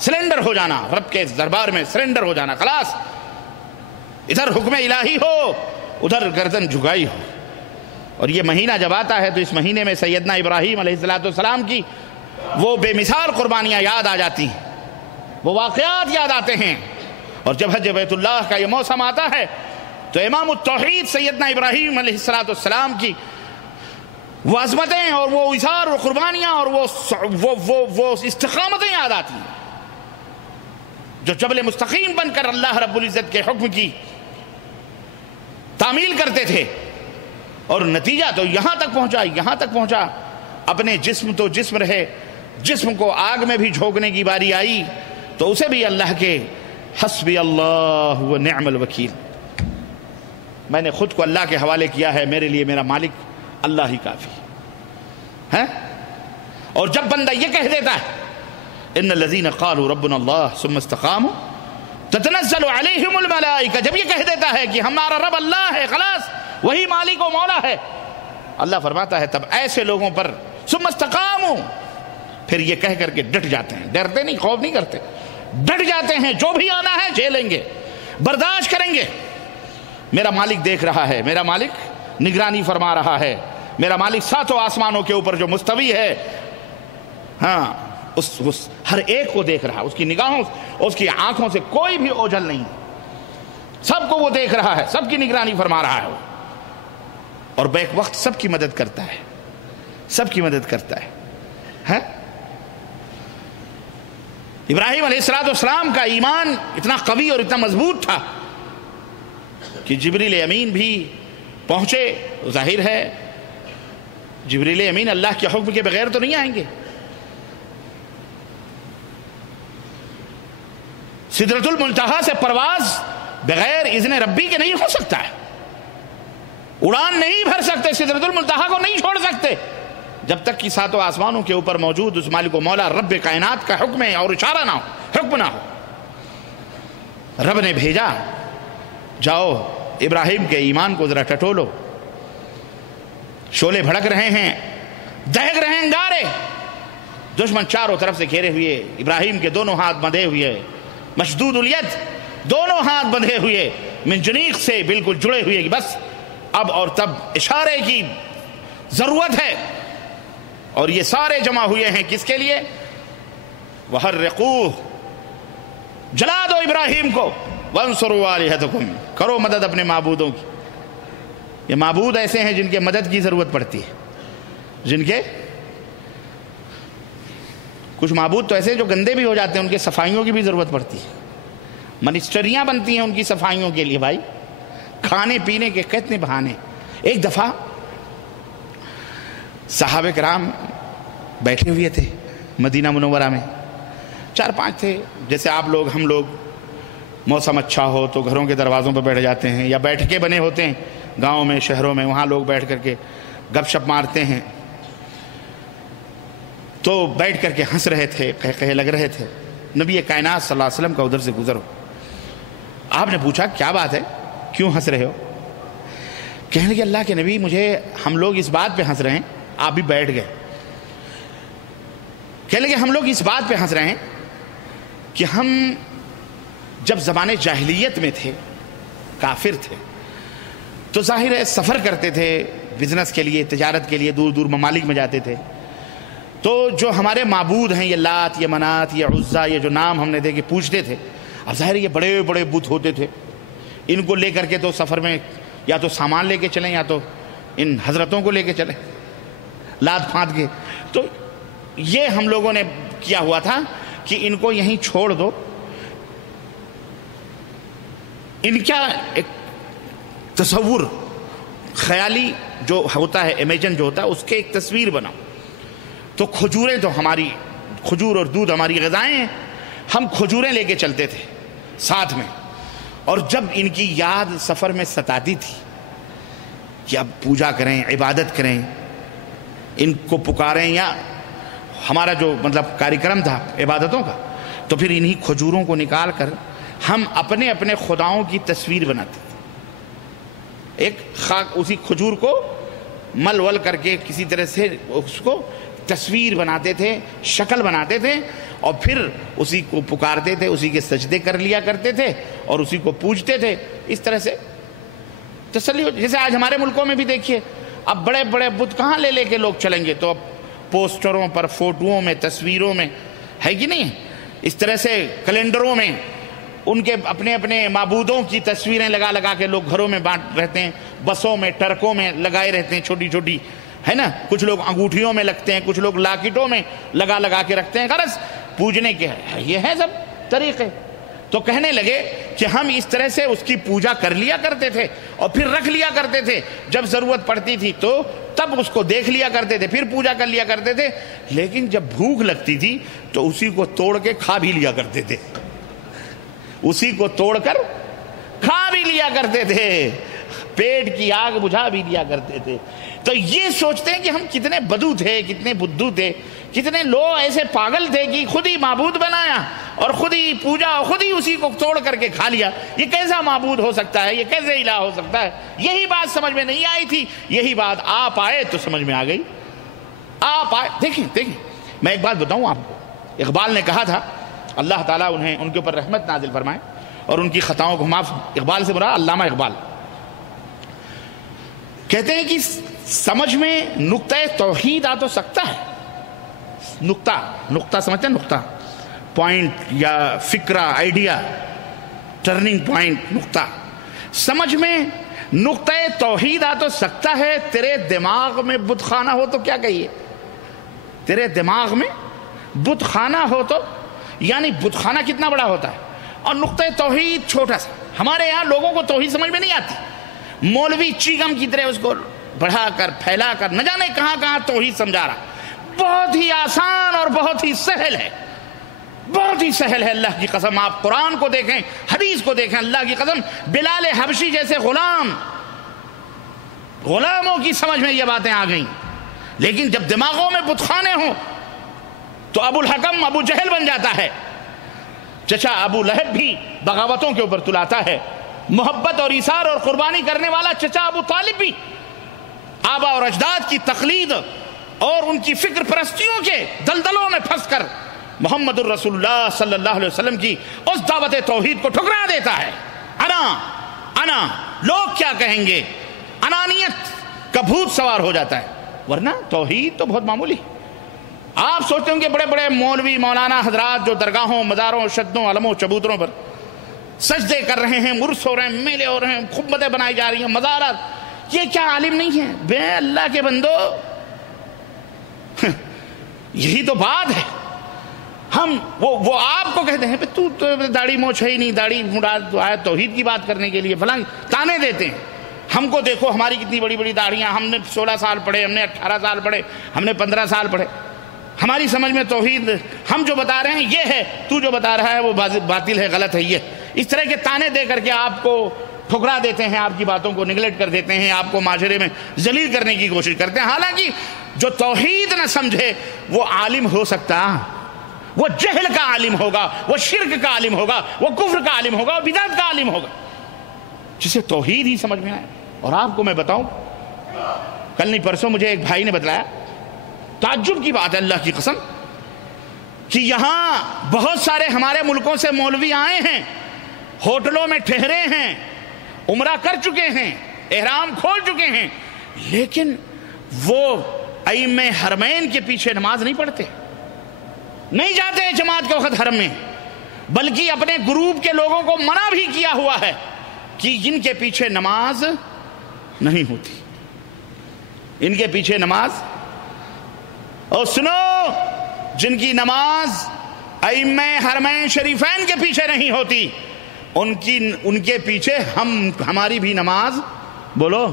سرنڈر ہو جانا، رب کے دربار میں سرنڈر ہو جانا، خلاص ادھر حکم الہی ہو ادھر گردن جھکائی ہو۔ اور یہ مہینہ جب آتا ہے تو اس مہینے میں سیدنا ابراہیم علیہ السلام کی وہ بے مثال قربانیاں یاد آ جاتی ہیں، وہ واقعات یاد آتے ہیں۔ اور جب حج بیت اللہ کا یہ موسم آتا ہے تو امام التوحید سیدنا ابراہیم علیہ السلام کی وہ عظمتیں اور وہ ایثار اور قربانیاں اور وہ استقامتیں یاد آتی ہیں، جو جبل مستقیم بن کر اللہ رب العزت کے حکم کی تعمیل کرتے تھے، اور نتیجہ تو یہاں تک پہنچا اپنے جسم تو جسم رہے، جسم کو آگ میں بھی جھونکنے کی باری آئی تو اسے بھی اللہ کے حسبی اللہ و نعم الوکیل، میں نے خود کو اللہ کے حوالے کیا ہے، میرے لیے میرا مالک اللہ ہی کافی ہے۔ اور جب بندہ یہ کہہ دیتا ہے ان الذین قالوا ربنا اللہ ثم استقاموا تتنزل علیہم الملائکہ، جب یہ کہہ دیتا ہے کہ ہمارا رب اللہ ہے، خلاص وہی مالک و مولا ہے، اللہ فرماتا ہے تب ایسے لوگوں پر ثم استقاموا، پھر یہ کہہ کر کے ڈٹ جاتے ہیں، ڈرتے نہیں، خوف نہیں کرتے، ڈٹ جاتے ہیں، جو بھی آنا ہے جھیلیں گے، برداشت کریں گے، میرا مالک دیکھ رہا ہے، میرا مالک نگرانی فرما رہا ہے، میرا مالک ساتوں آسمانوں کے اوپر جو مستوی ہے، ہاں اس ہر ایک کو دیکھ رہا ہے، اس کی نگاہوں اس کی آنکھوں سے کوئی بھی اوجھل نہیں، سب کو وہ دیکھ رہا ہے، سب کی نگرانی فرما رہا ہے، اور بیک وقت سب کی مدد کرتا ہے، سب کی مدد کرتا ہے۔ ابراہیم علیہ السلام کا ایمان اتنا قوی اور اتنا مضبوط تھا کہ جبریل امین بھی پہنچے، ظاہر ہے جبریل امین اللہ کے حکم کے بغیر تو نہیں آئیں گے، سدرۃ المنتہا سے پرواز بغیر اذن ربی کے نہیں ہو سکتا ہے، اڑان نہیں بھر سکتے، سدرۃ المنتہا کو نہیں چھوڑ سکتے جب تک کہ ساتوں آسمانوں کے اوپر موجود اس مالک و مولا رب کائنات کا حکم ہے اور اشارہ نہ ہو، حکم نہ ہو۔ رب نے بھیجا جاؤ ابراہیم کے ایمان کو ذرا ٹٹولو، شعلے بھڑک رہے ہیں، دہک رہے ہیں انگارے، دشمن چاروں طرف سے گھیرے ہوئے، ابراہیم کے دونوں ہاتھ بندھے ہوئے، مشدود الید، دونوں ہاتھ بندھے ہوئے، منجنیق سے بالکل جڑے ہوئے کہ بس اب اور تب اشارے کی ضرورت ہے، اور یہ سارے جمع ہوئے ہیں کس کے لیے؟ وَحَرِّقُوهُ، جلا دو ابراہیم کو، وَانصُرُوا آلِهَتَكُمْ، کرو مدد اپنے معبودوں کی۔ یہ معبود ایسے ہیں جن کے مدد کی ضرورت پڑتی ہے، جن کے کچھ معبود تو ایسے جو گندے بھی ہو جاتے ہیں، ان کے صفائیوں کی بھی ضرورت پڑتی ہے، منسٹریاں بنتی ہیں ان کی صفائیوں کے لیے، بھائی کھانے پینے کے کتنے بہانے۔ ایک دفعہ صحابہ کرام بیٹھے ہوئے تھے مدینہ منورہ میں، 4-5 تھے، جیسے آپ لوگ ہم لوگ موسم اچھا ہو تو گھروں کے دروازوں پر بیٹھ جاتے ہیں، یا بیٹھکیں بنے ہوتے ہیں گاؤں میں شہروں میں، وہاں لوگ بیٹھ کر کے گپ شپ مارتے ہیں، تو بیٹھ کر کے ہنس رہے تھے، قہقہے لگ رہے تھے، نبی کائنات صلی اللہ علیہ وسلم کا ادھر سے گزر ہو۔ آپ نے پوچھا کیا بات ہے، کیوں ہنس رہے ہو؟ کہنے لگے اللہ کے نبی مجھے ہم لوگ اس بات پہ ہنس رہے ہیں، آپ بھی بیٹھ گئے، کہنے لگے ہم لوگ اس بات پہ ہنس رہے ہیں کہ ہم جب زمانے جاہلیت میں تھے، کافر تھے، تو ظاہر ہے سفر کرتے تھے بزنس کے لیے، تجارت کے لیے، دور دور ممالک میں جاتے تھے، تو جو ہمارے معبود ہیں، یہ لات، یہ منات، یہ عزا، یہ جو نام ہم نے دے کے پوچھتے تھے، اب ظاہر یہ بڑے بڑے بت ہوتے تھے، ان کو لے کر کے تو سفر میں یا تو سامان لے کے چلیں یا تو ان حضرتوں کو لے کے چلیں لات پھانت کے، تو یہ ہم لوگوں نے کیا ہوا تھا کہ ان کو یہیں چھوڑ دو، ان کا ایک تصور خیالی جو ہوتا ہے، امیجن جو ہوتا ہے، اس کے ایک تصویر بناؤ۔ تو کھجوریں تو ہماری، کھجور اور دودھ ہماری غذائیں ہیں، ہم کھجوریں لے کے چلتے تھے ساتھ میں، اور جب ان کی یاد سفر میں ستاتی تھی کہ اب پوجا کریں، عبادت کریں، ان کو پکاریں، یا ہمارا جو مطلب کاریکرم تھا عبادتوں کا، تو پھر انہی کھجوروں کو نکال کر ہم اپنے اپنے خداؤں کی تصویر بناتے تھے، ایک خاک اسی کھجور کو مل ول کر کے کسی طرح سے اس کو تصویر بناتے تھے، شکل بناتے تھے، اور پھر اسی کو پکارتے تھے، اسی کے سجدے کر لیا کرتے تھے اور اسی کو پوجتے تھے. اس طرح سے تسلی ہو. جیسے آج ہمارے ملکوں میں بھی دیکھیے، اب بڑے بڑے بت کہاں لے کے لوگ چلیں گے؟ تو اب پوسٹروں پر، فوٹوؤں میں، تصویروں میں، ہے کہ نہیں؟ اس طرح سے کیلنڈروں میں ان کے اپنے اپنے معبودوں کی تصویریں لگا کے لوگ گھروں میں بانٹ رہتے ہیں، بسوں میں، ٹرکوں میں لگائے رہتے ہیں چھوٹی چھوٹی، ہے نا. کچھ لوگ انگوٹھیوں میں لگتے ہیں، کچھ لوگ لاکٹوں میں لگا کے رکھتے ہیں. غرض پوجنے کے یہ ہے سب طریقے. تو کہنے لگے کہ ہم اس طرح سے اس کی پوجا کر لیا کرتے تھے اور پھر رکھ لیا کرتے تھے، جب ضرورت پڑتی تھی تو تب اس کو دیکھ لیا کرتے تھے، پھر پوجا کر لیا کرتے تھے. لیکن جب بھوک لگتی تھی تو اسی کو توڑ کے کھا بھی لیا کرتے تھے، اسی کو توڑ کر کھا بھی لیا کرتے تھے، پیٹ کی آگ بجھا بھی لیا کرتے تھے. تو یہ سوچتے ہیں کہ ہم کتنے بدو تھے، کتنے بدھو تھے، کتنے لوگ ایسے پاگل تھے کہ خود ہی معبود بنایا اور خود ہی پوجا اور خود ہی اسی کو توڑ کر کے کھا لیا. یہ کیسا معبود ہو سکتا ہے؟ یہ کیسے الہ ہو سکتا ہے؟ یہی بات سمجھ میں نہیں آئی تھی، یہی بات آپ آئے تو سمجھ میں آ گئی. آپ آئے. دیکھیں میں ایک بات بتاؤں آپ کو. اقبال نے کہا تھا، اللہ تعالیٰ ان کے اوپر رحمت نازل فرمائے اور ان کی خطاؤں کو معاف. اقبال سے برا علامہ اقبال کہتے ہیں کہ سمجھ میں نقطہ توحید آ تو سکتا ہے. نقطہ سمجھتے ہیں؟ نقطہ، پوائنٹ یا فکرہ، آئیڈیا، ٹرننگ پوائنٹ، نقطہ. سمجھ میں نقطہ توحید آ تو سکتا ہے، تیرے دماغ میں بت خانہ ہو تو کیا کہیے؟ تیرے دماغ میں بت خانہ ہو تو، یعنی بت خانہ کتنا بڑا ہوتا ہے اور نقطہ توحید چھوٹا سا. ہمارے یہاں لوگوں کو توحید سمجھ میں نہیں آتی. مولوی چیگم کی طرح اس کو بڑھا کر پھیلا کر نہ جانے کہاں کہاں توحید سمجھا رہا. بہت ہی آسان اور بہت ہی سہل ہے، بہت ہی سہل ہے. اللہ کی قسم آپ قرآن کو دیکھیں، حدیث کو دیکھیں. اللہ کی قسم بلال حبشی جیسے غلاموں کی سمجھ میں یہ باتیں آ گئیں. لیکن جب دماغوں میں بتخانے ہوں تو ابو الحکم ابو جہل بن جاتا ہے. چچا ابو لہب بھی بغاوتوں کے اوپر تلاتا ہے. محبت اور ایثار اور قربانی کرنے والا چچا ابو طالب بھی آبا اور اجداد کی تقلید اور ان کی فکر پرستیوں کے دلدلوں میں پھنس کر محمد الرسول اللہ صلی اللہ علیہ وسلم کی اس دعوت توحید کو ٹھکرا دیتا ہے. انا لوگ کیا کہیں گے، انانیت کا بھوت سوار ہو جاتا ہے. ورنہ توحید تو بہت معمولی. آپ سوچتے ہوں کہ بڑے بڑے مولوی مولانا حضرات جو درگاہوں، مزاروں، شدوں، علموں، چبوتروں پر سجدے کر رہے ہیں، عرس ہو رہے ہیں، میلے ہو رہے ہیں، خطبتیں بنائی جا رہی ہیں، مزارات، یہ کیا عالم نہیں ہے؟ بے اللہ کے بندو، یہی تو بات ہے. ہم وہ آپ کو کہتے ہیں تو داڑھی موچھ ہے ہی نہیں، داڑھی مراد آیا توحید کی بات کرنے کے لیے، فلاں تانے دیتے ہیں. ہم کو دیکھو ہماری کتنی بڑی بڑی داڑھیاں، ہم نے 16 سال پڑھے، ہم نے 18 سال پڑھے، ہم نے 15 سال پڑھے. ہماری سمجھ میں توحید ہم جو بتا رہے ہیں یہ ہے، تو جو بتا رہا ہے وہ باطل ہے، غلط ہے. یہ اس طرح کے تانے دے کر کے آپ کو ٹھکرا دیتے ہیں، آپ کی باتوں کو نگلیکٹ کر دیتے ہیں، آپ کو معاشرے میں ذلیل کرنے کی کوشش کرتے ہیں. حالانکہ جو توحید نہ سمجھے وہ عالم ہو سکتا، وہ جہل کا عالم ہوگا، وہ شرک کا عالم ہوگا، وہ کفر کا عالم ہوگا، وہ بدعت کا عالم ہوگا، جسے توحید ہی سمجھ میں آئے. اور آپ کو میں بتاؤں، کل نہیں پرسوں مجھے ایک بھائی نے بتلایا، تعجب کی بات ہے اللہ کی قسم، کہ یہاں بہت سارے ہمارے ملکوں سے مولوی آئے ہیں، ہوٹلوں میں ٹھہرے ہیں، عمرہ کر چکے ہیں، احرام کھول چکے ہیں، لیکن وہ ائمہ حرمین کے پیچھے نماز نہیں پڑھتے، نہیں جاتے جماعت کے وقت حرم میں، بلکہ اپنے گروپ کے لوگوں کو منع بھی کیا ہوا ہے کہ ان کے پیچھے نماز نہیں ہوتی، ان کے پیچھے نماز. اور سنو، جن کی نماز ائمہ حرمین شریفین کے پیچھے نہیں ہوتی، ان کے پیچھے ہماری بھی نماز، بولو،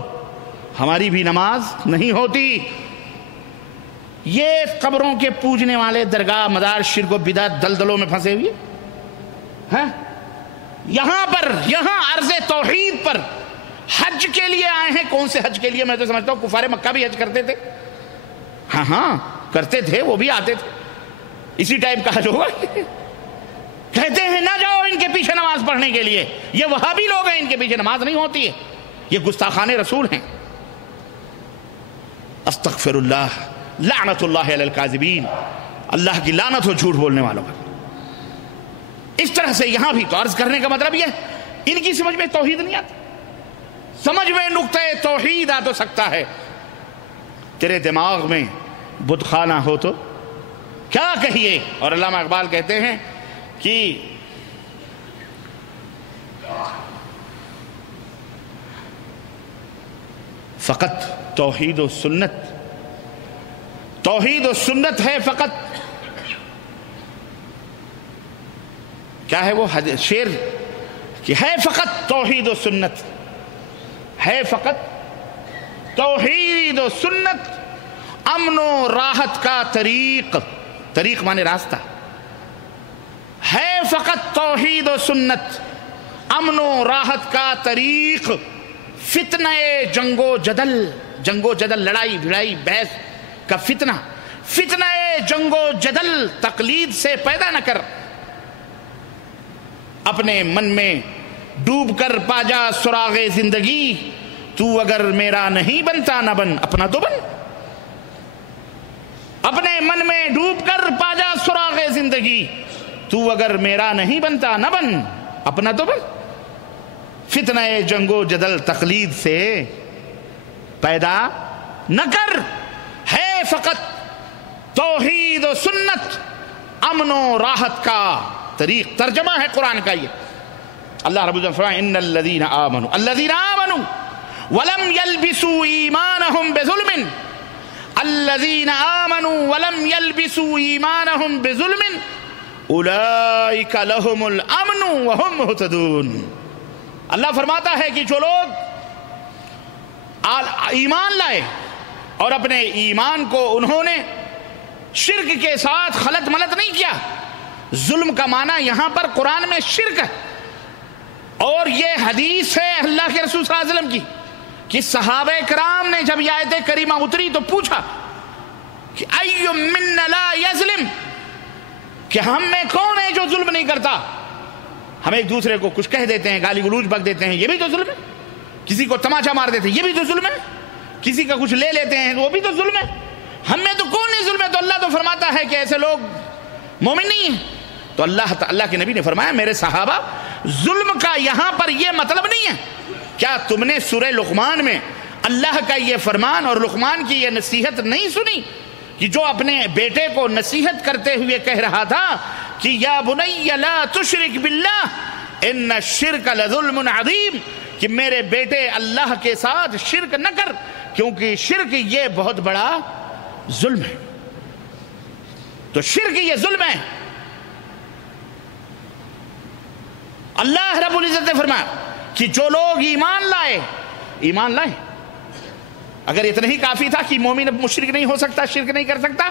ہماری بھی نماز نہیں ہوتی. یہ قبروں کے پوجنے والے درگاہ، مزار، شرک و بدعت دلدلوں میں پھنسے ہوئے ہیں. یہاں عرض توحید پر حج کے لیے آئے ہیں. کون سے حج کے لیے؟ میں تو سمجھتا ہوں کفار مکہ بھی حج کرتے تھے. ہاں کرتے تھے، وہ بھی آتے تھے، اسی ٹائپ کا حج ہوگا. کہتے ہیں نہ جاؤ ان کے پیچھے نماز پڑھنے کے لیے، یہ وہابی لوگ ہیں، ان کے پیچھے نماز نہیں ہوتی ہے، یہ گستاخان رسول ہیں. استغفر اللہ لعنت اللہ علی الکاذبین، اللہ کی لعنت ہو جھوٹ بولنے والوں پر۔ اس طرح سے یہاں بھی تو عرض کرنے کا مطلب یہ ہے ان کی سمجھ میں توحید نہیں آتی، سمجھ میں نقطہ توحید آ تو سکتا ہے، تیرے دماغ میں بت خانہ ہو تو کیا کہیے۔ اور علامہ اقبال کہتے ہیں کہ فقط توحید و سنت، توحید و سنت ہے فقط، کیا ہے وہ شعر کہ ہے فقط توحید و سنت، ہے فقط توحید و سنت، امن و راحت کا طریق، طریق مانے راستہ، ہے فقط توحید و سنت، امن و راحت کا طریق، فتنہ جنگ و جدل، جنگ و جدل لڑائی بھڑائی بحث کا فتنہ، فتنہ جنگ و جدل تقلید سے پیدا نہ کر، اپنے من میں ڈوب کر پا جا سراغ زندگی، تو اگر میرا نہیں بنتا نہ بن اپنا تو بن، اپنے من میں ڈوب کر پا جا سراغ زندگی، تو اگر میرا نہیں بنتا نہ بن اپنا تو بن، فتنہ جنگ و جدل تقلید سے پیدا نہ کر، ہے فقط توحید و سنت، امن و راحت کا طریق۔ ترجمہ ہے قرآن کا یہ، اللہ رب العزت فرمائے ان الذین آمنوا، الذین آمنوا ولم يلبسوا ایمانہم بظلم، الذین آمنوا ولم يلبسوا ایمانہم بظلم اولئک لہم الامن وہم مہتدون۔ اللہ فرماتا ہے کہ جو لوگ ایمان لائے اور اپنے ایمان کو انہوں نے شرک کے ساتھ خلط ملط نہیں کیا، ظلم کا معنی یہاں پر قرآن میں شرک ہے، اور یہ حدیث ہے اللہ کے رسول صلی اللہ علیہ وسلم کی کہ صحابہ کرام نے جب یہ آیت کریمہ اتری تو پوچھا کہ ایّ منا لا یظلم، کہ ہم میں کون ہے جو ظلم نہیں کرتا؟ ہم ایک دوسرے کو کچھ کہہ دیتے ہیں، گالی گلوچ بک دیتے ہیں، یہ بھی تو ظلم ہے، کسی کو تماچا مار دیتے ہیں یہ بھی تو ظلم ہے، کسی کا کچھ لے لیتے ہیں وہ بھی تو ظلم ہے، ہم میں تو کون نہیں ظلم ہے؟ تو اللہ تو فرماتا ہے کہ ایسے لوگ مومن نہیں ہیں۔ تو اللہ کے نبی نے فرمایا میرے صحابہ، ظلم کا یہاں پر یہ مطلب نہیں ہے، کیا تم نے سورہ لقمان میں اللہ کا یہ فرمان اور لقمان کی یہ نصیحت نہیں سنی کہ جو اپنے بیٹے کو نصیحت کرتے ہوئے کہہ رہا تھا کہ یا بنی لا تشرک باللہ ان الشرک لظلم عظیم، کہ میرے بیٹے اللہ کے ساتھ شرک نہ کر کیونکہ شرک یہ بہت بڑا ظلم ہے۔ تو شرک یہ ظلم ہے۔ اللہ رب العزت نے فرمایا کہ جو لوگ ایمان لائے، اگر اتنا ہی کافی تھا کہ مومن اب مشرک نہیں ہو سکتا، شرک نہیں کر سکتا،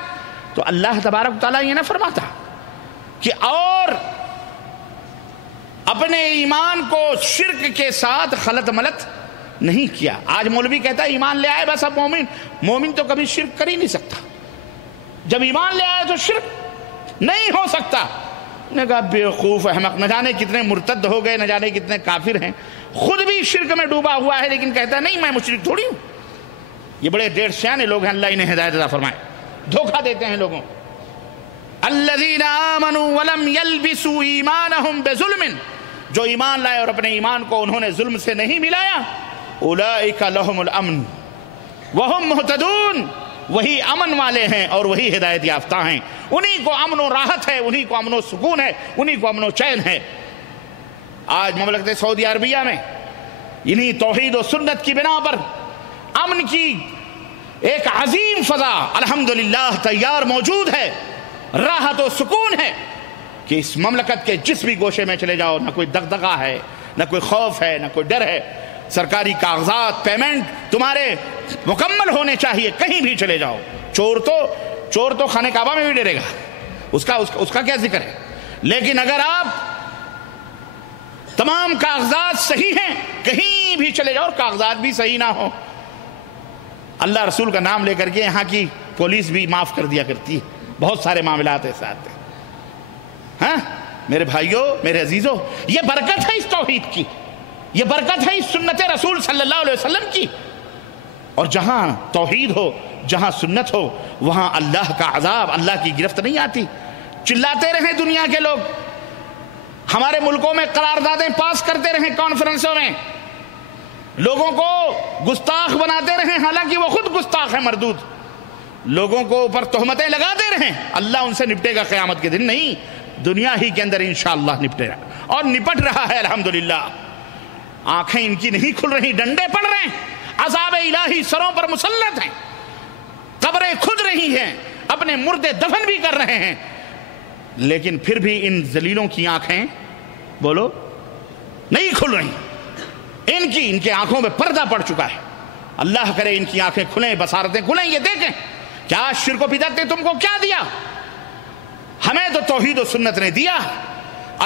تو اللہ تبارک تعالیٰ یہ نہ فرماتا کہ اور اپنے ایمان کو شرک کے ساتھ خلط ملط نہیں کیا۔ آج مولوی کہتا ہے ایمان لے آئے بس اب مومن تو کبھی شرک کر ہی نہیں سکتا، جب ایمان لے آئے تو شرک نہیں ہو سکتا۔ نے کہا بیوقوف احمق، نہ جانے کتنے مرتد ہو گئے، نہ جانے کتنے کافر ہیں، خود بھی شرک میں ڈوبا ہوا ہے لیکن کہتا ہے نہیں میں مشرک تھوڑی ہوں۔ یہ بڑے ڈیڑھ سیانے لوگ ہیں، اللہ انہیں ہدایت عطا فرمائے، دھوکہ دیتے ہیں لوگوں۔ الذین آمنوا ولم یلبسوا ایمانہم بظلم، جو ایمان لائے اور اپنے ایمان کو انہوں نے ظلم سے نہیں ملایا، اولئک لہم الامن وہم مہتدون، وہی امن والے ہیں اور وہی ہدایت یافتہ ہیں، انہی کو امن و راحت ہے، انہی کو امن و سکون ہے، انہی کو امن و چین ہے۔ آج مملکت سعودی عربیہ میں انہی توحید و سنت کی بنا پر امن کی ایک عظیم فضا الحمدللہ تیار موجود ہے، راحت و سکون ہے کہ اس مملکت کے جس بھی گوشے میں چلے جاؤ نہ کوئی دغدغہ ہے، نہ کوئی خوف ہے، نہ کوئی ڈر ہے، سرکاری کاغذات پیمنٹ تمہارے مکمل ہونے چاہیے، کہیں بھی چلے جاؤ۔ چور تو خانہ کعبہ میں بھی ڈرے گا، اس کا کیا ذکر ہے، لیکن اگر آپ تمام کاغذات صحیح ہیں، کہیں بھی چلے جاؤ اور کاغذات بھی صحیح نہ ہو، اللہ رسول کا نام لے کر کے یہاں کی پولیس بھی معاف کر دیا کرتی ہے، بہت سارے معاملات ایسے آتے ہیں۔ ہاں میرے بھائیوں، میرے عزیزوں، یہ برکت ہے اس توحید کی، یہ برکت ہے اس سنت رسول صلی اللہ علیہ وسلم کی اور جہاں توحید ہو، جہاں سنت ہو، وہاں اللہ کا عذاب، اللہ کی گرفت نہیں آتی۔ چلاتے رہیں دنیا کے لوگ، ہمارے ملکوں میں قراردادیں پاس کرتے رہیں کانفرنسوں میں، لوگوں کو گستاخ بناتے رہیں حالانکہ وہ خود گستاخ ہیں مردود، لوگوں کو اوپر تہمتیں لگاتے رہیں، اللہ ان سے نپٹے گا قیامت کے دن؟ نہیں، دنیا ہی کے اندر انشاءاللہ نپٹے گا، اور نپٹ رہا ہے الحمدللہ۔ آنکھیں ان کی نہیں کھل رہی، ڈنڈے پڑ رہے ہیں، عذاب الہی سروں پر مسلط ہیں، قبریں کھد رہی ہیں، اپنے مردے دفن بھی کر رہے ہیں، لیکن پھر بھی ان ذلیلوں کی آنکھیں بولو نہیں کھل رہی، ان کے آنکھوں میں پردہ پڑ چکا ہے۔ اللہ کرے ان کی آنکھیں کھلیں، بصارتیں کھلیں، یہ دیکھیں کیا شرک و بدعت نے تم کو کیا دیا؟ ہمیں تو توحید و سنت نے دیا،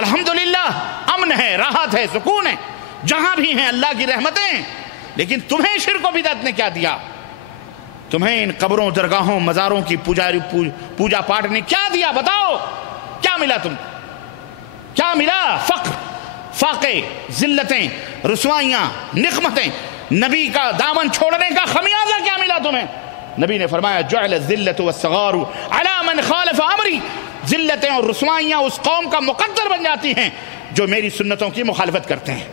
الحمدللہ امن ہے، راحت ہے، سکون ہے، جہاں بھی ہیں اللہ کی رحمتیں، لیکن تمہیں شرک و بدعت نے کیا دیا؟ تمہیں ان قبروں، درگاہوں، مزاروں کی پوجا پاٹ نے کیا دیا؟ بتاؤ کیا ملا؟ تم کیا ملا؟ فقر، فاقے، ذلتیں، رسوائیاں، نقمتیں، نبی کا دامن چھوڑنے کا خمیازہ کیا ملا تمہیں؟ نبی نے فرمایا جعل الذلۃ والصغار علی من خالف امری، ذلتیں اور رسوائیاں اس قوم کا مقدر بن جاتی ہیں جو میری سنتوں کی مخالفت کرتے ہیں،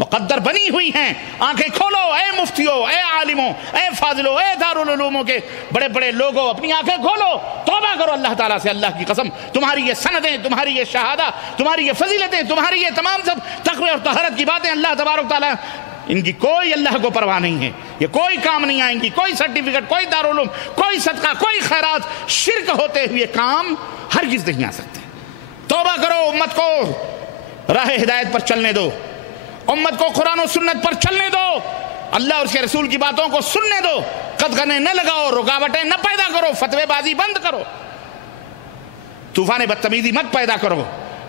مقدر بنی ہوئی ہیں۔ آنکھیں کھولو اے مفتیوں، اے عالموں، اے فاضلوں، اے دارالعلوموں کے بڑے بڑے لوگوں، اپنی آنکھیں کھولو، توبہ کرو اللہ تعالیٰ سے۔ اللہ کی قسم تمہاری یہ سندیں، تمہاری یہ شہادہ، تمہاری یہ فضیلتیں، تمہاری یہ تمام سب تقوی اور طہارت کی باتیں اللہ تبارک تعالیٰ، ان کی کوئی اللہ کو پرواہ نہیں ہے، یہ کوئی کام نہیں آئیں گی، کوئی سرٹیفکیٹ، کوئی دارالعلوم، کوئی صدقہ، کوئی خیرات، شرک ہوتے ہوئے کام ہرگز نہیں آ سکتے۔ توبہ کرو، امت کو راہ ہدایت پر چلنے دو، امت کو قرآن و سنت پر چلنے دو، اللہ اور اس کے رسول کی باتوں کو سننے دو، قدغنیں نہ لگاؤ، رکاوٹیں نہ پیدا کرو، فتوے بازی بند کرو، طوفان بدتمیزی مت پیدا کرو،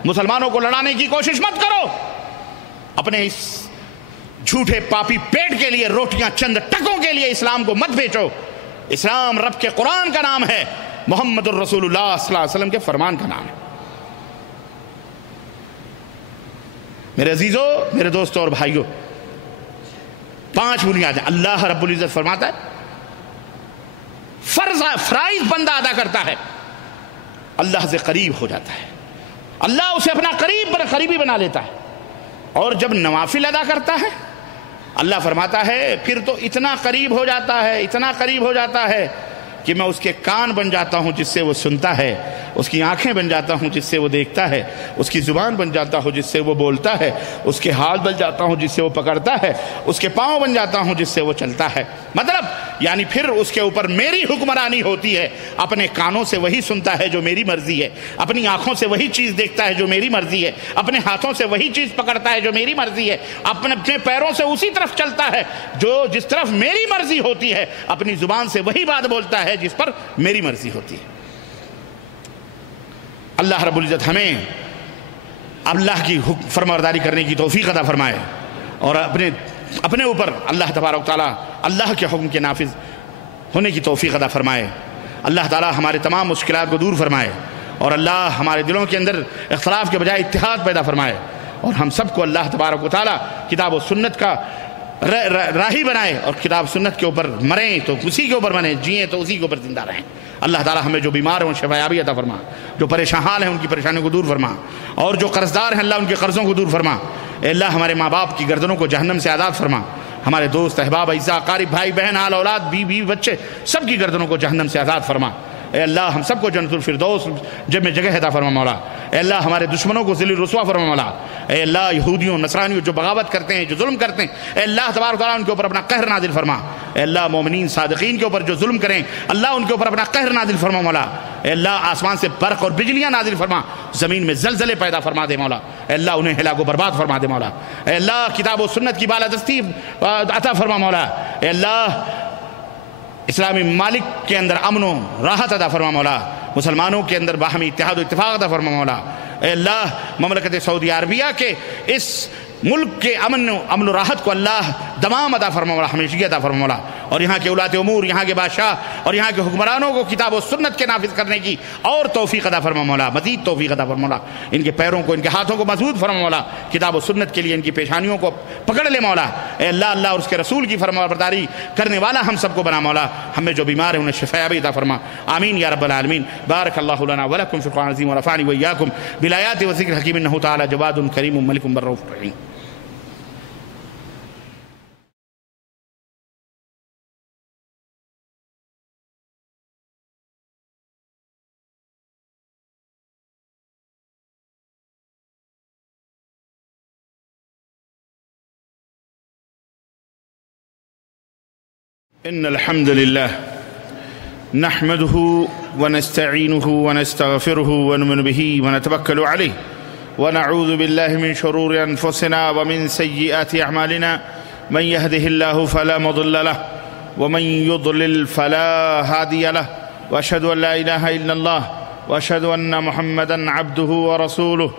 مسلمانوں کو لڑانے کی کوشش مت کرو، اپنے اس جھوٹے پاپی پیٹ کے لیے، روٹیاں چند ٹکوں کے لیے اسلام کو مت بیچو۔ اسلام رب کے قرآن کا نام ہے، محمد الرسول اللہ صلی اللہ علیہ وسلم کے فرمان کا نام ہے۔ میرے عزیزوں، میرے دوستوں اور بھائیوں، 5 بنیادیں اللہ رب العزت فرماتا ہے، فرائض بندہ ادا کرتا ہے، اللہ سے قریب ہو جاتا ہے، اللہ اسے اپنا قریبی بنا لیتا ہے، اور جب نوافل ادا کرتا ہے اللہ فرماتا ہے پھر تو اتنا قریب ہو جاتا ہے، اتنا قریب ہو جاتا ہے کہ میں اس کے کان بن جاتا ہوں جس سے وہ سنتا ہے، اس کی آنکھیں بن جاتا ہوں جس سے وہ دیکھتا ہے، اس کی زبان بن جاتا ہوں جس سے وہ بولتا ہے، اس کے ہاتھ بن جاتا ہوں جس سے وہ پکڑتا ہے، اس کے پاؤں بن جاتا ہوں جس سے وہ چلتا ہے۔ مطلب یعنی پھر اس کے اوپر میری حکمرانی ہوتی ہے، اپنے کانوں سے وہی سنتا ہے جو میری مرضی ہے، اپنی آنکھوں سے وہی چیز دیکھتا ہے جو میری مرضی ہے، اپنے ہاتھوں سے وہی چیز پکڑتا ہے جو میری مرضی ہے، اپنے پیروں سے اسی طرف چلتا ہے جو جس طرف میری مرضی ہوتی ہے، اپنی زبان سے وہی بات بولتا ہے جس پر میری مرضی ہوتی ہے۔ اللہ رب العزت ہمیں اللہ کی فرمانبرداری کرنے کی توفیق عطا فرمائے، اور اپنے اوپر اللہ تبارک تعالیٰ اللہ کے حکم کے نافذ ہونے کی توفیق عطا فرمائے۔ اللہ تعالیٰ ہمارے تمام مشکلات کو دور فرمائے، اور اللہ ہمارے دلوں کے اندر اختلاف کے بجائے اتحاد پیدا فرمائے، اور ہم سب کو اللہ تبارک و تعالیٰ کتاب و سنت کا راہی بنائے، اور کتاب سنت کے اوپر مریں تو اسی کے اوپر مریں، جئیں تو اسی کے اوپر زندہ رہیں۔ اللہ تعالیٰ ہمیں جو بیمار ہیں ان شفا یابی عطا فرما، جو پریشان حال ہیں ان کی پریشانیوں کو دور فرما، اور جو قرض دار ہیں اللہ ان کے قرضوں کو دور فرما۔ اے اللہ ہمارے ماں باپ کی گردنوں کو جہنم سے آزاد فرما، ہمارے دوست احباب اعزاء اقارب بھائی بہن آل اولاد بیوی بچے سب کی گردنوں کو جہنم سے آزاد فرما۔ اے اللہ ہم سب کو جنت الفردوس جب میں جگہ عطا فرما مولا۔ اے اللہ ہمارے دشمنوں کو ذل رسوا فرما مولا۔ اے اللہ یہودیوں نصرانیوں جو بغاوت کرتے ہیں، جو ظلم کرتے ہیں، اے اللہ تبارک تعالیٰ ان کے اوپر اپنا قہر نازل فرما۔ اے اللہ مومنین صادقین کے اوپر جو ظلم کریں اللہ ان کے اوپر اپنا قہر نازل فرما مولا۔ اے اللہ آسمان سے برق اور بجلیاں نازل فرما، زمین میں زلزلے پیدا فرما دے مولا۔ اے اللہ انہیں ہلاک و برباد فرما دے مولا۔ اے اللہ کتاب و سنت کی بالادستی عطا فرما مولا۔ اے اللہ اسلامی ممالک کے اندر امن و راحت عطا فرما مولا، مسلمانوں کے اندر باہمی اتحاد و اتفاق عطا فرما مولا۔ اے اللہ مملکت سعودی عربیہ کے اس ملک کے امن و راحت کو اللہ دمام عطا فرما مولا، ہمیشگی عطا فرما مولا، اور یہاں کے اولاۃ امور، یہاں کے بادشاہ اور یہاں کے حکمرانوں کو کتاب و سنت کے نافذ کرنے کی اور توفیق عطا فرما مولا، مزید توفیق عطا فرما مولا، ان کے پیروں کو، ان کے ہاتھوں کو مضبوط فرما مولا، کتاب و سنت کے لیے ان کی پیشانیوں کو پکڑ لے مولا، اے اللہ اللہ اور اس کے رسول کی فرما برداری کرنے والا ہم سب کو بنا مولا، ہمیں جو بیمار ہیں انہیں شفا بھی عطا فرما، آمین یا رب العالمین۔ بارک اللہ لنا ولکم فی القرآن العظیم ونفعنی وإیاکم بالآیات والذکر الحکیم انہ تعالی جواد کریم ملک بر رؤوف رحیم۔ إن الحمد لله نحمده ونستعينه ونستغفره ونؤمن به ونتوكل عليه ونعوذ بالله من شرور أنفسنا ومن سيئات أعمالنا من يهده الله فلا مضل له ومن يضلل فلا هادي له وأشهد أن لا إله إلا الله وأشهد أن محمدا عبده ورسوله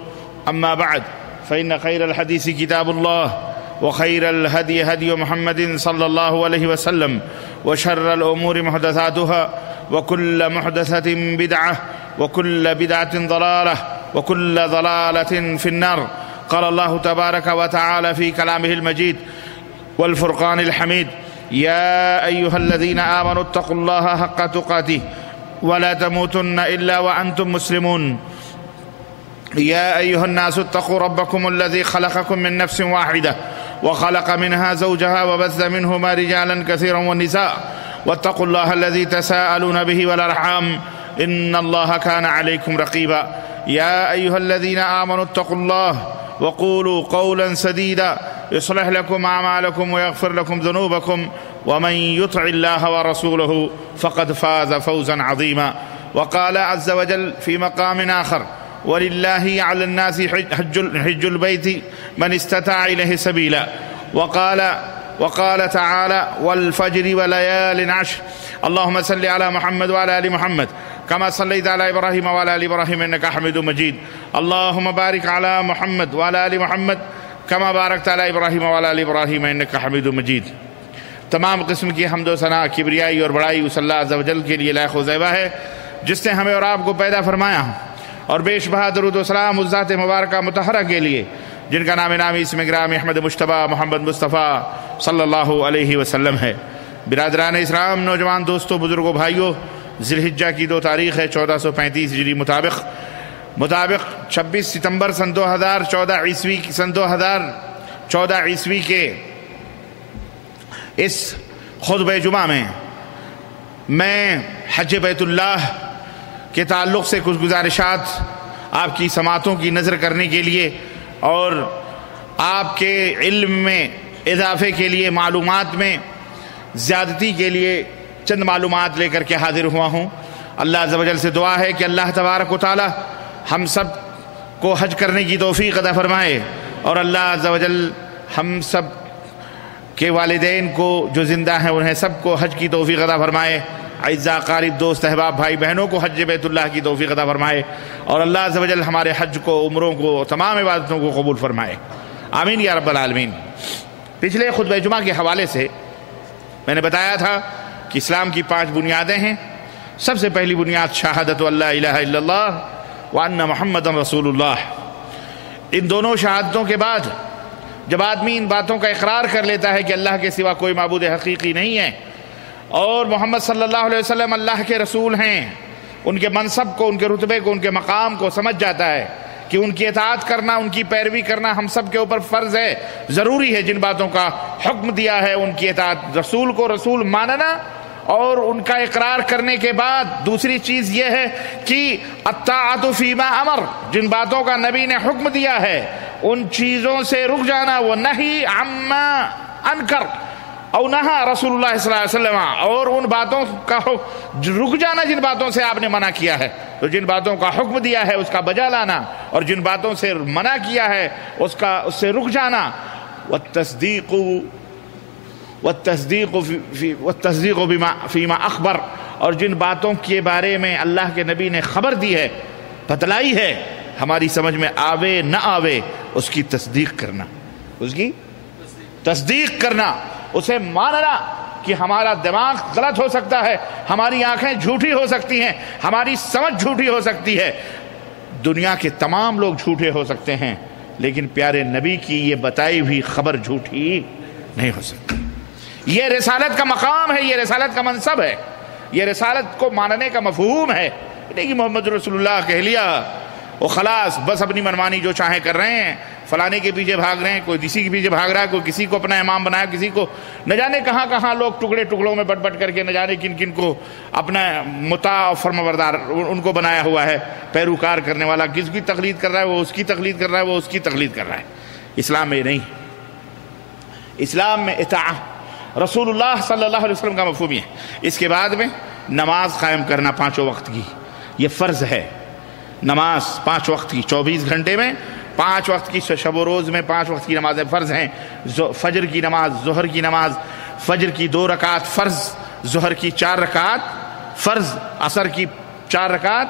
أما بعد فإن خير الحديث كتاب الله وخير الهدي هدي محمد صلى الله عليه وسلم وشر الأمور محدثاتها وكل محدثة بدعة وكل بدعة ضلالة وكل ضلالة في النار. قال الله تبارك وتعالى في كلامه المجيد والفرقان الحميد: يا أيها الذين آمنوا اتقوا الله حق تقاته ولا تموتن إلا وأنتم مسلمون. يا أيها الناس اتقوا ربكم الذي خلقكم من نفس واحدة وخلق منها زوجها وبث منهما رجالا كثيرا والنساء واتقوا الله الذي تساءلون به والأرحام إن الله كان عليكم رقيبا. يا أيها الذين آمنوا اتقوا الله وقولوا قولا سديدا يصلح لكم أعمالكم ويغفر لكم ذنوبكم ومن يطع الله ورسوله فقد فاز فوزا عظيما. وقال عز وجل في مقام آخر: ولله على الناس حج البيت من استطاع إليه سبيلا. وقال تعالى: والفجر وليال عشر. اللهم صل على محمد وعلى آل محمد كما صليت على إبراهيم وعلى آل إبراهيم إنك حميد مجيد. اللهم بارك على محمد وعلى آل محمد كما باركت على إبراهيم وعلى آل إبراهيم إنك حميد مجيد. تمام قسم کی حمد و ثنا، کبریائی اور بڑائی اس اللہ عز و جل کے لیے لائق و زیبا ہے جس نے ہمیں اور آپ کو پیدا فرمایا، اور بیش بہا درود و سلام اس ذات مبارکہ مطہرہ کے لیے جن کا نام نامی اسم گرامی احمد مجتبیٰ محمد مصطفیٰ صلی اللہ علیہ وسلم ہے۔ برادران اسلام، نوجوان دوستوں، بزرگوں، بھائیوں، ذی الحجہ کی 2 تاریخ ہے 1435 ہجری مطابق 26 ستمبر سن 2014 عیسوی کے اس خطبہ جمعہ میں حج بیت اللہ کے تعلق سے کچھ گزارشات آپ کی سماعتوں کی نظر کرنے کے لیے اور آپ کے علم میں اضافے کے لیے، معلومات میں زیادتی کے لیے چند معلومات لے کر کے حاضر ہوا ہوں۔ اللہ عز و جل سے دعا ہے کہ اللہ تبارک و تعالی ہم سب کو حج کرنے کی توفیق عطا فرمائے، اور اللہ عز و جل ہم سب کے والدین کو جو زندہ ہیں انہیں سب کو حج کی توفیق عطا فرمائے، اعزاء قارب دوست احباب بھائی بہنوں کو حج بیت اللہ کی توفیق عطا فرمائے، اور اللہ عز و جل ہمارے حج کو، عمروں کو، تمام عبادتوں کو قبول فرمائے، آمین یا رب العالمین۔ پچھلے خطبہ جمعہ کے حوالے سے میں نے بتایا تھا کہ اسلام کی 5 بنیادیں ہیں۔ سب سے پہلی بنیاد شہادت اللہ الہ الا اللہ وان محمد رسول اللہ۔ ان دونوں شہادتوں کے بعد جب آدمی ان باتوں کا اقرار کر لیتا ہے کہ اللہ کے سوا کوئی معبود حقیقی نہیں ہے اور محمد صلی اللہ علیہ وسلم اللہ کے رسول ہیں، ان کے منصب کو، ان کے رتبے کو، ان کے مقام کو سمجھ جاتا ہے کہ ان کی اطاعت کرنا، ان کی پیروی کرنا ہم سب کے اوپر فرض ہے، ضروری ہے۔ جن باتوں کا حکم دیا ہے ان کی اطاعت، رسول کو رسول ماننا، اور ان کا اقرار کرنے کے بعد دوسری چیز یہ ہے کہ الطاعت فیما امر، جن باتوں کا نبی نے حکم دیا ہے ان چیزوں سے رک جانا، وہ نہی عما انکر او نہا رسول اللہ صلی اللہ علیہ وسلم، اور ان باتوں کا رک جانا جن باتوں سے آپ نے منع کیا ہے، تو جن باتوں کا حکم دیا ہے اس کا بجا لانا، اور جن باتوں سے منع کیا ہے اس سے رک جانا۔ والتصدیق بما فیما اخبر، اور جن باتوں کے بارے میں اللہ کے نبی نے خبر دی ہے، بتلائی ہے، ہماری سمجھ میں آوے نہ آوے اس کی تصدیق کرنا، اس کی تصدیق کرنا، اسے ماننا کہ ہمارا دماغ غلط ہو سکتا ہے، ہماری آنکھیں جھوٹی ہو سکتی ہیں، ہماری سمجھ جھوٹی ہو سکتی ہے، دنیا کے تمام لوگ جھوٹے ہو سکتے ہیں، لیکن پیارے نبی کی یہ بتائی ہوئی خبر جھوٹی نہیں ہو سکتی۔ یہ رسالت کا مقام ہے، یہ رسالت کا منصب ہے، یہ رسالت کو ماننے کا مفہوم ہے، نہیں کہ محمد رسول اللہ کہہ لیا وہ خلاص بس اپنی منمانی جو چاہیں کر رہے ہیں، فلانے کے پیچھے بھاگ رہے ہیں، کوئی کسی کے پیچھے بھاگ رہا ہے، کوئی کسی کو اپنا امام بنایا، کسی کو نہ جانے کہاں کہاں لوگ ٹکڑے ٹکڑوں میں بٹ بٹ کر کے نہ جانے کن کن کو اپنا مطاع اور فرمانبردار ان کو بنایا ہوا ہے، پیروکار کرنے والا، کس کی تقلید کر رہا ہے، وہ اس کی تقلید کر رہا ہے، وہ اس کی تقلید کر رہا ہے۔ اسلام میں نہیں، اسلام میں اطاعت رسول اللہ صلی اللہ علیہ وسلم کا مفہوم ہے۔ اس کے بعد میں نماز قائم کرنا 5 وقت کی، یہ فرض ہے۔ نماز 5 وقت کی، 24 گھنٹے میں 5 وقت کی، شب و روز میں 5 وقت کی نمازیں فرض ہیں۔ فجر کی نماز، ظہر کی نماز، فجر کی 2 رکعت فرض، ظہر کی 4 رکعت فرض، عصر کی 4 رکعت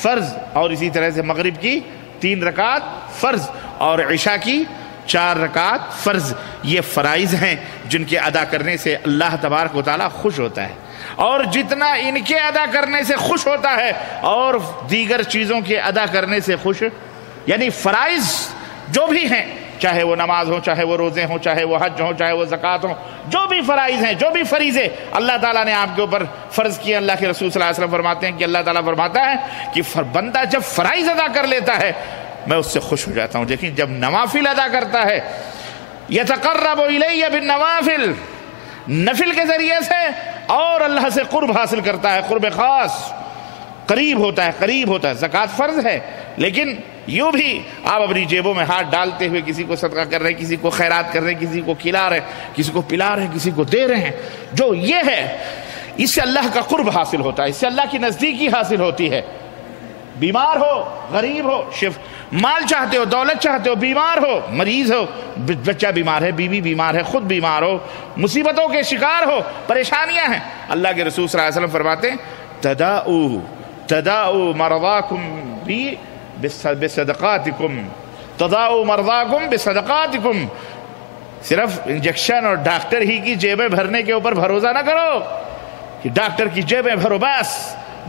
فرض، اور اسی طرح سے مغرب کی 3 رکعت فرض، اور عشاء کی 4 رکعت فرض۔ یہ فرائض ہیں جن کے ادا کرنے سے اللہ تبارک و تعالیٰ خوش ہوتا ہے، اور جتنا ان کے ادا کرنے سے خوش ہوتا ہے اور دیگر چیزوں کے ادا کرنے سے خوش، یعنی فرائض جو بھی ہیں، چاہے وہ نماز ہو، چاہے وہ روزے ہوں، چاہے وہ حج ہوں، چاہے وہ زکوٰۃ ہوں، جو بھی فرائض ہیں، جو بھی فریضے اللہ تعالیٰ نے آپ کے اوپر فرض کیے، اللہ کے رسول صلی اللہ علیہ وسلم فرماتے ہیں کہ اللہ تعالیٰ فرماتا ہے کہ بندہ جب فرائض ادا کر لیتا ہے میں اس سے خوش ہو جاتا ہوں، لیکن جب نوافل ادا کرتا ہے، یتقرب الی بالنوافل، نفل کے ذریعے سے اور اللہ سے قرب حاصل کرتا ہے، قرب خاص، قریب ہوتا ہے، قریب ہوتا ہے۔ زکوٰۃ فرض ہے، لیکن یوں بھی آپ اپنی جیبوں میں ہاتھ ڈالتے ہوئے کسی کو صدقہ کر رہے ہیں، کسی کو خیرات کر رہے ہیں، کسی کو کھلا رہے ہیں، کسی کو پلا رہے ہیں، کسی کو دے رہے ہیں، جو یہ ہے اس سے اللہ کا قرب حاصل ہوتا ہے، اس سے اللہ کی نزدیکی حاصل ہوتی ہے۔ بیمار ہو، غریب ہو، مال چاہتے ہو، دولت چاہتے ہو، بیمار ہو، مریض ہو، بچہ بیمار ہے، بیوی بیمار ہے، خود بیمار ہو، مصیبتوں کے شکار ہو، پریشانیاں ہیں، اللہ کے رسول صلی اللہ علیہ وسلم فرماتے ہیں تداؤ مرضاکم بصدقاتکم، تداؤ مرضاکم بصدقاتکم۔ صرف انجیکشن اور ڈاکٹر ہی کی جیبیں بھرنے کے اوپر بھروسہ نہ کرو کہ ڈاکٹر کی جیبیں بھرو، بس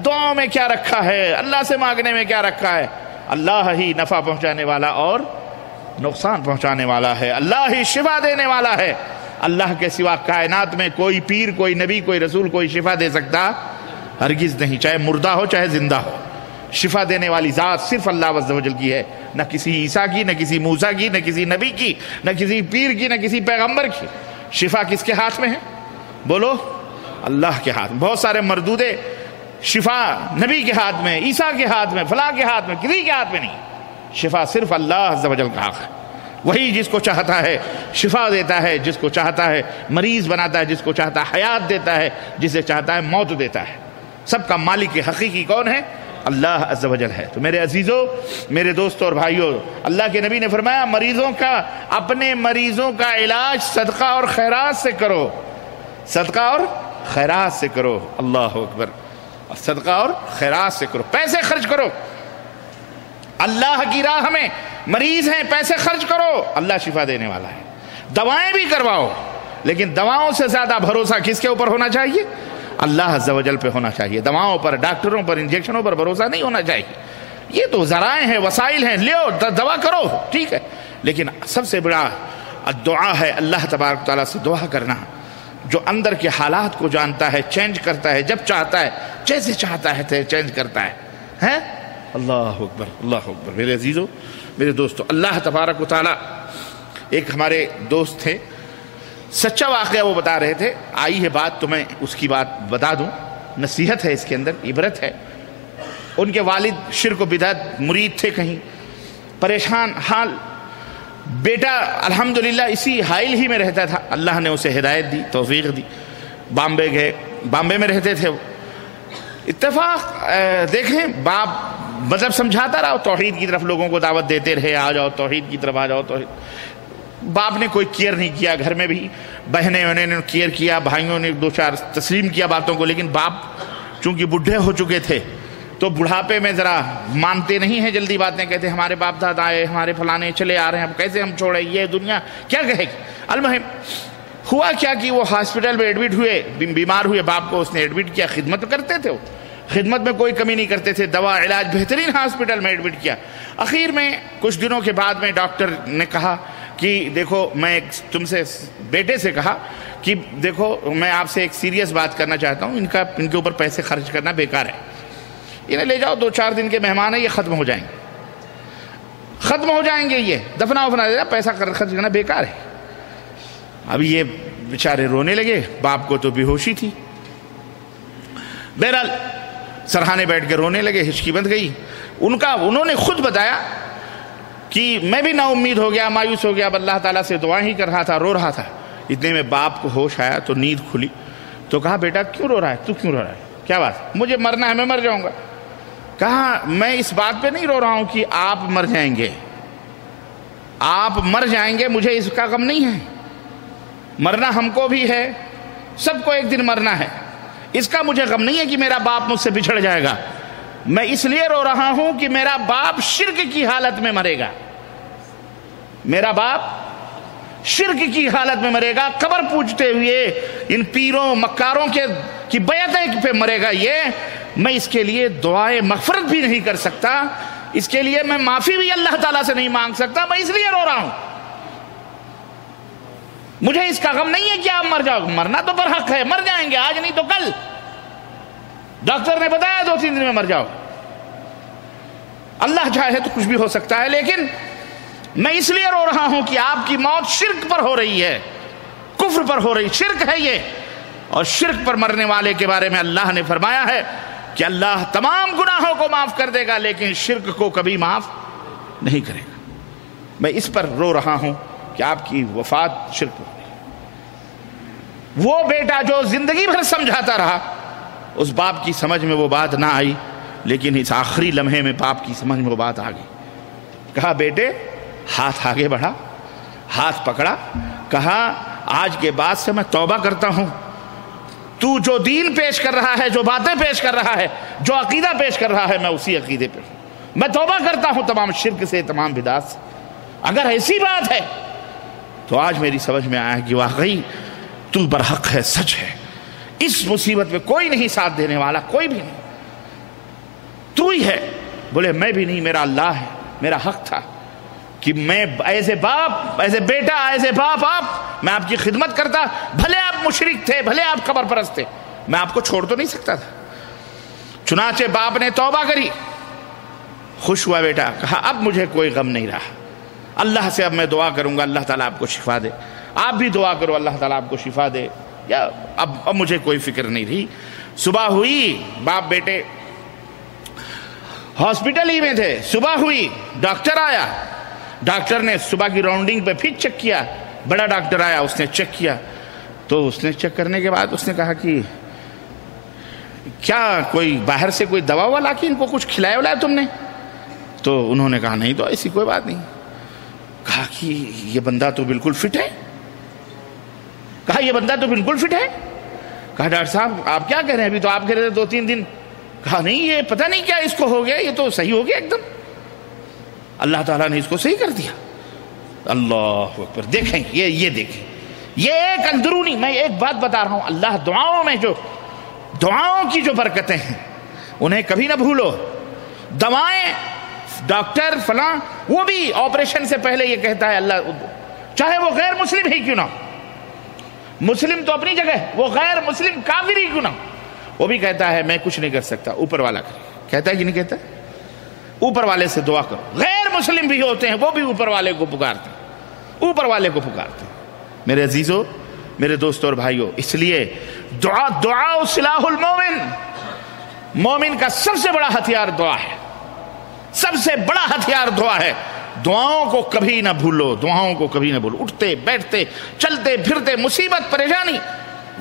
دعاؤں میں کیا رکھا ہے، اللہ سے مانگنے میں کیا رکھا ہے؟ اللہ ہی نفع پہنچانے والا اور نقصان پہنچانے والا ہے، اللہ ہی شفا دینے والا ہے۔ اللہ کے سوا کائنات میں کوئی پیر، کوئی نبی، کوئی رسول کوئی شفا دے سکتا ہرگز نہیں، چاہے مردہ ہو چاہے زندہ ہو۔ شفا دینے والی ذات صرف اللہ عز و جل کی ہے، نہ کسی عیسیٰ کی، نہ کسی موسیٰ کی، نہ کسی نبی کی، نہ کسی پیر کی، نہ کسی پیغمبر کی۔ شفا کس کے ہاتھ میں ہے؟ بولو، اللہ کے ہاتھ میں۔ بہت سارے مردودے شفا نبی کے ہاتھ میں، عیسیٰ کے ہاتھ میں، فلاں کے ہاتھ میں، کسی کے ہاتھ میں نہیں۔ شفا صرف اللہ عز و جل کا حق ہے، وہی جس کو چاہتا ہے شفا دیتا ہے، جس کو چاہتا ہے مریض بناتا ہے، جس کو چاہتا ہے حیات دیتا ہے، جسے چاہتا ہے موت دیتا ہے۔ سب کا مالک حقیقی کون ہے؟ اللہ عز و جل ہے۔ تو میرے عزیزوں، میرے دوستوں اور بھائیوں، اللہ کے نبی نے فرمایا مریضوں کا، اپنے مریضوں کا علاج صدقہ اور خیرات سے کرو، صدقہ اور خیرات سے کرو۔ اللہ اکبر، صدقہ اور خیرات سے کرو، پیسے خرچ کرو اللہ کی راہ میں۔ مریض ہیں، پیسے خرچ کرو، اللہ شفا دینے والا ہے۔ دوائیں بھی کرواؤ، لیکن دواؤں سے زیادہ بھروسہ کس کے اوپر ہونا چاہیے؟ اللہ عز و جل پہ ہونا چاہیے۔ دواؤں پر، ڈاکٹروں پر، انجیکشنوں پر بھروسہ نہیں ہونا چاہیے۔ یہ تو ذرائع ہیں، وسائل ہیں، لیو دوا کرو، ٹھیک ہے، لیکن سب سے بڑا دعا ہے اللہ تبارک تعالیٰ سے دعا کرنا، جو اندر کے حالات کو جانتا ہے، چینج کرتا ہے، جب چاہتا ہے، جیسے چاہتا ہے چینج کرتا ہے۔ اللہ اکبر، اللہ اکبر۔ میرے عزیزوں، میرے دوستوں، اللہ تبارک و تعالیٰ، ایک ہمارے دوست تھے، سچا واقعہ وہ بتا رہے تھے، آئی ہے بات تو میں اس کی بات بتا دوں، نصیحت ہے اس کے اندر، عبرت ہے۔ ان کے والد شرک و بدعت مرید تھے، کہیں پریشان حال، بیٹا الحمدللہ اسی حائل ہی میں رہتا تھا، اللہ نے اسے ہدایت دی، توفیق دی، بامبے گئے، بامبے میں رہتے تھے وہ۔ اتفاق دیکھیں، باپ مطلب سمجھاتا رہا، توحید کی طرف لوگوں کو دعوت دیتے رہے، آ جاؤ توحید کی طرف، آ جاؤ توحید۔ باپ نے کوئی کیئر نہیں کیا، گھر میں بھی بہنیں انہوں نے کیئر کیا، بھائیوں نے 2-4 تسلیم کیا باتوں کو، لیکن باپ چونکہ بڈھے ہو چکے تھے، تو بڑھاپے میں ذرا مانتے نہیں ہیں جلدی باتیں، کہتے ہمارے باپ دادا آئے، ہمارے فلانے چلے آ رہے ہیں، اب کیسے ہم چھوڑیں، یہ دنیا کیا کہے گی۔ المہم ہوا کیا کہ وہ ہاسپٹل میں ایڈمٹ ہوئے، بیمار ہوئے، باپ کو اس نے ایڈمٹ کیا، خدمت کرتے تھے، وہ خدمت میں کوئی کمی نہیں کرتے تھے، دوا علاج بہترین ہاسپٹل میں ایڈمٹ کیا۔ اخیر میں کچھ دنوں کے بعد میں ڈاکٹر نے کہا کہ دیکھو میں تم سے، بیٹے سے کہا کہ دیکھو میں آپ سے ایک سیریس بات کرنا چاہتا ہوں، ان کے اوپر پیسے خرچ کرنا بیکار ہے، انہیں لے جاؤ، 2-4 دن کے مہمان ہیں، یہ ختم ہو جائیں گے، یہ دفنا وفنا دے رہا، پیسہ خرچ کرنا بیکار ہے۔ اب یہ بیچارے رونے لگے، باپ کو تو بے ہوشی تھی، بہرحال سرہانے بیٹھ کے رونے لگے، ہچکی بند گئی انہوں نے خود بتایا کہ میں بھی نا امید ہو گیا، مایوس ہو گیا، اب اللہ تعالیٰ سے دعا ہی کر رہا تھا، رو رہا تھا۔ اتنے میں باپ کو ہوش آیا تو نیند کھلی، تو کہا بیٹا کیوں رو رہا ہے، تو کیوں رو رہا ہے، کیا بات، مجھے مرنا ہے، میں مر جاؤں گا۔ کہا میں اس بات پہ نہیں رو رہا ہوں کہ آپ مر جائیں گے، آپ مر جائیں گے مجھے اس کا غم نہیں ہے، مرنا ہم کو بھی ہے، سب کو ایک دن مرنا ہے، اس کا مجھے غم نہیں ہے کہ میرا باپ مجھ سے بچھڑ جائے گا، میں اس لیے رو رہا ہوں کہ میرا باپ شرک کی حالت میں مرے گا، میرا باپ شرک کی حالت میں مرے گا، قبر پوجتے ہوئے ان پیروں مکاروں کی بیعتیں پہ مرے گا، یہ میں اس کے لیے دعائے مغفرت بھی نہیں کر سکتا، اس کے لیے میں معافی بھی اللہ تعالیٰ سے نہیں مانگ سکتا، میں اس لیے رو رہا ہوں، مجھے اس کا غم نہیں ہے کہ آپ مر جاؤ، مرنا تو برحق ہے، مر جائیں گے، آج نہیں تو کل، ڈاکٹر نے بتایا 2-3 دن میں مر جاؤ، اللہ چاہے تو کچھ بھی ہو سکتا ہے، لیکن میں اس لیے رو رہا ہوں کہ آپ کی موت شرک پر ہو رہی ہے، کفر پر ہو رہی، شرک ہے یہ، اور شرک پر مرنے والے کے بارے میں اللہ نے فرمایا ہے کہ اللہ تمام گناہوں کو معاف کر دے گا لیکن شرک کو کبھی معاف نہیں کرے گا۔ میں اس پر رو رہا ہوں کہ آپ کی وفات شرک ہو گئی۔ وہ بیٹا جو زندگی بھر سمجھاتا رہا، اس باپ کی سمجھ میں وہ بات نہ آئی، لیکن اس آخری لمحے میں باپ کی سمجھ میں وہ بات آ گئی۔ کہا بیٹے، ہاتھ آگے بڑھا، ہاتھ پکڑا، کہا آج کے بعد سے میں توبہ کرتا ہوں، تو جو دین پیش کر رہا ہے، جو باتیں پیش کر رہا ہے، جو عقیدہ پیش کر رہا ہے، میں اسی عقیدے پہ ہوں، میں توبہ کرتا ہوں تمام شرک سے، تمام بدعات سے، اگر ایسی بات ہے تو آج میری سمجھ میں آیا کہ واقعی تو برحق ہے، سچ ہے، اس مصیبت میں کوئی نہیں ساتھ دینے والا، کوئی بھی نہیں، تو ہی ہے۔ بولے میں بھی نہیں، میرا اللہ ہے، میرا حق تھا کہ میں ایز اے باپ، as a beta, as a باپ میں آپ کی خدمت کرتا، بھلے آپ مشرک تھے، بھلے آپ قبر پرست تھے، میں آپ کو چھوڑ تو نہیں سکتا تھا۔ چنانچہ باپ نے توبہ کری، خوش ہوا بیٹا، کہا اب مجھے کوئی غم نہیں رہا، اللہ سے اب میں دعا کروں گا اللہ تعالیٰ آپ کو شفا دے، آپ بھی دعا کرو اللہ تعالیٰ آپ کو شفا دے، یا اب مجھے کوئی فکر نہیں رہی۔ صبح ہوئی، باپ بیٹے ہاسپٹل ہی میں تھے، صبح ہوئی، ڈاکٹر آیا، ڈاکٹر نے صبح کی راؤنڈنگ پہ پھر چیک کیا، بڑا ڈاکٹر آیا، اس نے چیک کیا، تو اس نے چیک کرنے کے بعد اس نے کہا کہ کیا کوئی باہر سے کوئی دوا ہوا لا کے ان کو کچھ کھلایا ولایا تم نے؟ تو انہوں نے کہا نہیں، تو ایسی کوئی بات نہیں۔ کہا کہ یہ بندہ تو بالکل فٹ ہے، کہا یہ بندہ تو بالکل فٹ ہے۔ کہا ڈاکٹر صاحب آپ کیا کہہ رہے ہیں، ابھی تو آپ کہہ رہے تھے 2-3 دن۔ کہا نہیں، یہ پتہ نہیں کیا اس کو ہو گیا، یہ تو صحیح ہو گیا ایک دم، اللہ تعالیٰ نے اس کو صحیح کر دیا۔ اللہ اکبر، دیکھیں یہ دیکھیں، یہ ایک اندرونی، میں ایک بات بتا رہا ہوں، اللہ دعاؤں میں جو دعاؤں کی جو برکتیں ہیں انہیں کبھی نہ بھولو۔ دوائیں، ڈاکٹر فلاں، وہ بھی آپریشن سے پہلے یہ کہتا ہے اللہ، چاہے وہ غیر مسلم ہی کیوں نہ، مسلم تو اپنی جگہ، وہ غیر مسلم کافر ہی کیوں نہ، وہ بھی کہتا ہے میں کچھ نہیں کر سکتا، اوپر والا کرے، کہتا ہے کہ نہیں کہتا؟ اوپر والے سے دعا کرو۔ غیر مسلم بھی ہوتے ہیں، وہ بھی اوپر والے کو پکارتے ہیں، اوپر والے کو پکارتے ہیں۔ میرے عزیزو، میرے دوستوں اور بھائیو، اس لیے دعا سلاح المومن، مومن کا سب سے بڑا ہتھیار دعا ہے، سب سے بڑا ہتھیار دعا ہے۔ دعاؤں کو کبھی نہ بھولو، دعاؤں کو کبھی نہ بھولو، اٹھتے بیٹھتے چلتے پھرتے، مصیبت پریشانی،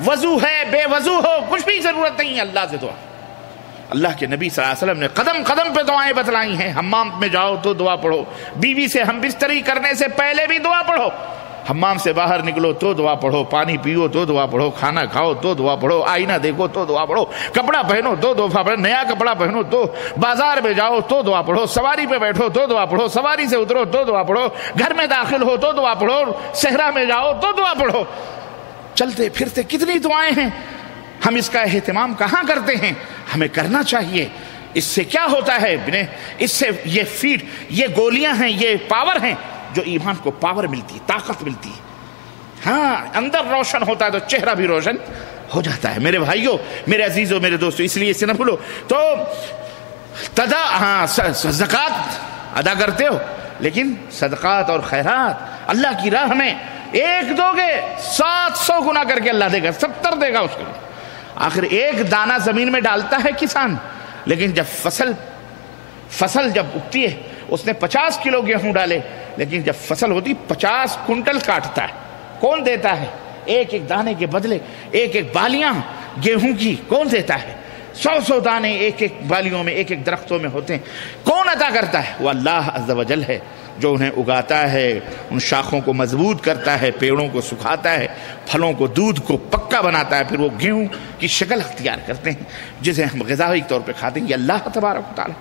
وضو ہے بے وضو ہو، کچھ بھی ضرورت نہیں ہے، اللہ سے دعا۔ اللہ کے نبی صلی اللہ علیہ وسلم نے قدم قدم پہ دعائیں بتلائی ہیں، حمام میں جاؤ تو دعا پڑھو، بیوی سے ہم بستری کرنے سے پہلے بھی دعا پڑھو، حمام سے باہر نکلو تو دعا پڑھو، پانی پیو تو دعا پڑھو، کھانا کھاؤ تو دعا پڑھو، آئینہ دیکھو تو دعا پڑھو، کپڑا پہنو تو دعا پڑھو، نیا کپڑا پہنو تو، بازار میں جاؤ تو دعا پڑھو، سواری پہ بیٹھو تو دعا پڑھو، سواری سے اترو تو دعا پڑھو، گھر میں داخل ہو تو دعا پڑھو، صحرا میں جاؤ تو دعا پڑھو۔ چلتے پھرتے کتنی دعائیں ہیں، ہم اس کا اہتمام کہاں کرتے ہیں؟ ہمیں کرنا چاہیے۔ اس سے کیا ہوتا ہے؟ اس سے یہ فیڈ، یہ گولیاں ہیں، یہ پاور ہیں جو ایمان کو پاور ملتی، طاقت ملتی ہے۔ ہاں، اندر روشن ہوتا ہے تو چہرہ بھی روشن ہو جاتا ہے۔ میرے بھائیوں، میرے عزیزوں، میرے دوستوں، اس لیے اسے نہ بھولو۔ تو زکوٰۃ ادا کرتے ہو، لیکن صدقات اور خیرات اللہ کی راہ میں ایک دو گے 700 گنا کر کے اللہ دے گا، 70 دے گا اس کو۔ آخر ایک دانہ زمین میں ڈالتا ہے کسان، لیکن جب فصل جب اگتی ہے، اس نے 50 کلو گیہوں ڈالے، لیکن جب فصل ہوتی 50 کنٹل کاٹتا ہے۔ کون دیتا ہے؟ ایک ایک دانے کے بدلے ایک ایک بالیاں گیہوں کی کون دیتا ہے؟ 100 دانے ایک ایک بالیوں میں، ایک ایک درختوں میں ہوتے ہیں۔ کون عطا کرتا ہے؟ وہ اللہ عز و جل ہے، جو انہیں اگاتا ہے، ان شاخوں کو مضبوط کرتا ہے، پیڑوں کو سکھاتا ہے، پھلوں کو، دودھ کو پکا بناتا ہے، پھر وہ گیہوں کی شکل اختیار کرتے ہیں جسے ہم غذائی طور پہ کھاتے ہیں۔ یہ اللہ تبارک و تعالی،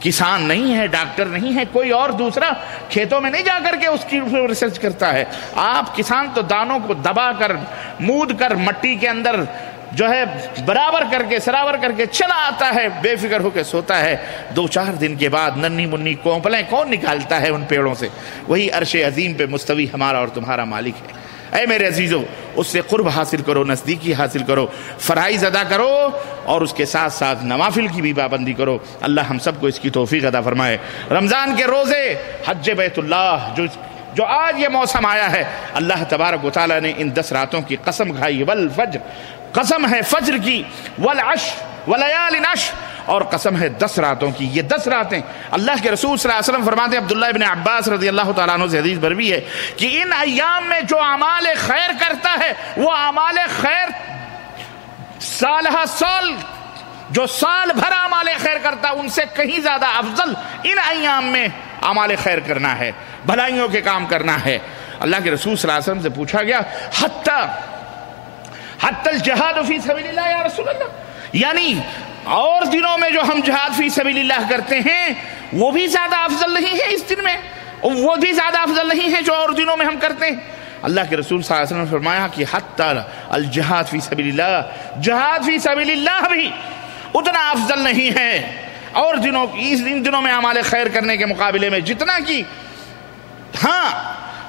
کسان نہیں ہے، ڈاکٹر نہیں ہے، کوئی اور دوسرا کھیتوں میں نہیں جا کر کے اس کی ریسرچ کرتا ہے۔ آپ کسان تو دانوں کو دبا کر، مود کر، مٹی کے اندر جو ہے برابر کر کے، سراور کر کے چلا آتا ہے، بے فکر ہو کے سوتا ہے۔ 2-4 دن کے بعد ننھی منی کومپلیں کون نکالتا ہے ان پیڑوں سے؟ وہی عرش عظیم پہ مستوی ہمارا اور تمہارا مالک ہے۔ اے میرے عزیزوں، اس سے قرب حاصل کرو، نزدیکی حاصل کرو، فرائض ادا کرو، اور اس کے ساتھ ساتھ نوافل کی بھی پابندی کرو۔ اللہ ہم سب کو اس کی توفیق عطا فرمائے۔ رمضان کے روزے، حج بیت اللہ، جو آج یہ موسم آیا ہے، اللہ تبارک و تعالیٰ نے ان 10 راتوں کی قسم کھائی، والفجر، قسم ہے فجر کی، والعشر ولیال عشر، اور قسم ہے 10 راتوں کی۔ یہ 10 راتیں اللہ کے رسول صلی اللہ علیہ وسلم فرماتے ہیں، عبداللہ ابن عباس رضی اللہ تعالیٰ عنہ سے حدیث مروی ہے کہ ان ایام میں جو اعمال خیر کرتا ہے، وہ اعمال خیر سالہ سال، جو سال بھر اعمال خیر کرتا ہے، ان سے کہیں زیادہ افضل ان ایام میں اعمال خیر کرنا ہے، بھلائیوں کے کام کرنا ہے۔ اللہ کے رسول صلی اللہ علیہ وسلم سے پوچھا گیا، حتی الجہاد فی سبیل اللہ یا رسول اللہ، یعنی اور دنوں میں جو ہم جہاد فی سبیل اللہ کرتے ہیں وہ بھی زیادہ افضل نہیں ہے اس دن میں، وہ بھی زیادہ افضل نہیں ہے جو اور دنوں میں ہم کرتے ہیں؟ اللہ کے رسول صلی اللہ علیہ وسلم نے فرمایا کہ حتی الجہاد فی سبیل اللہ، جہاد فی سبیل اللہ بھی اتنا افضل نہیں ہے اور ان دنوں میں اعمال خیر کرنے کے مقابلے میں جتنا کہ ہاں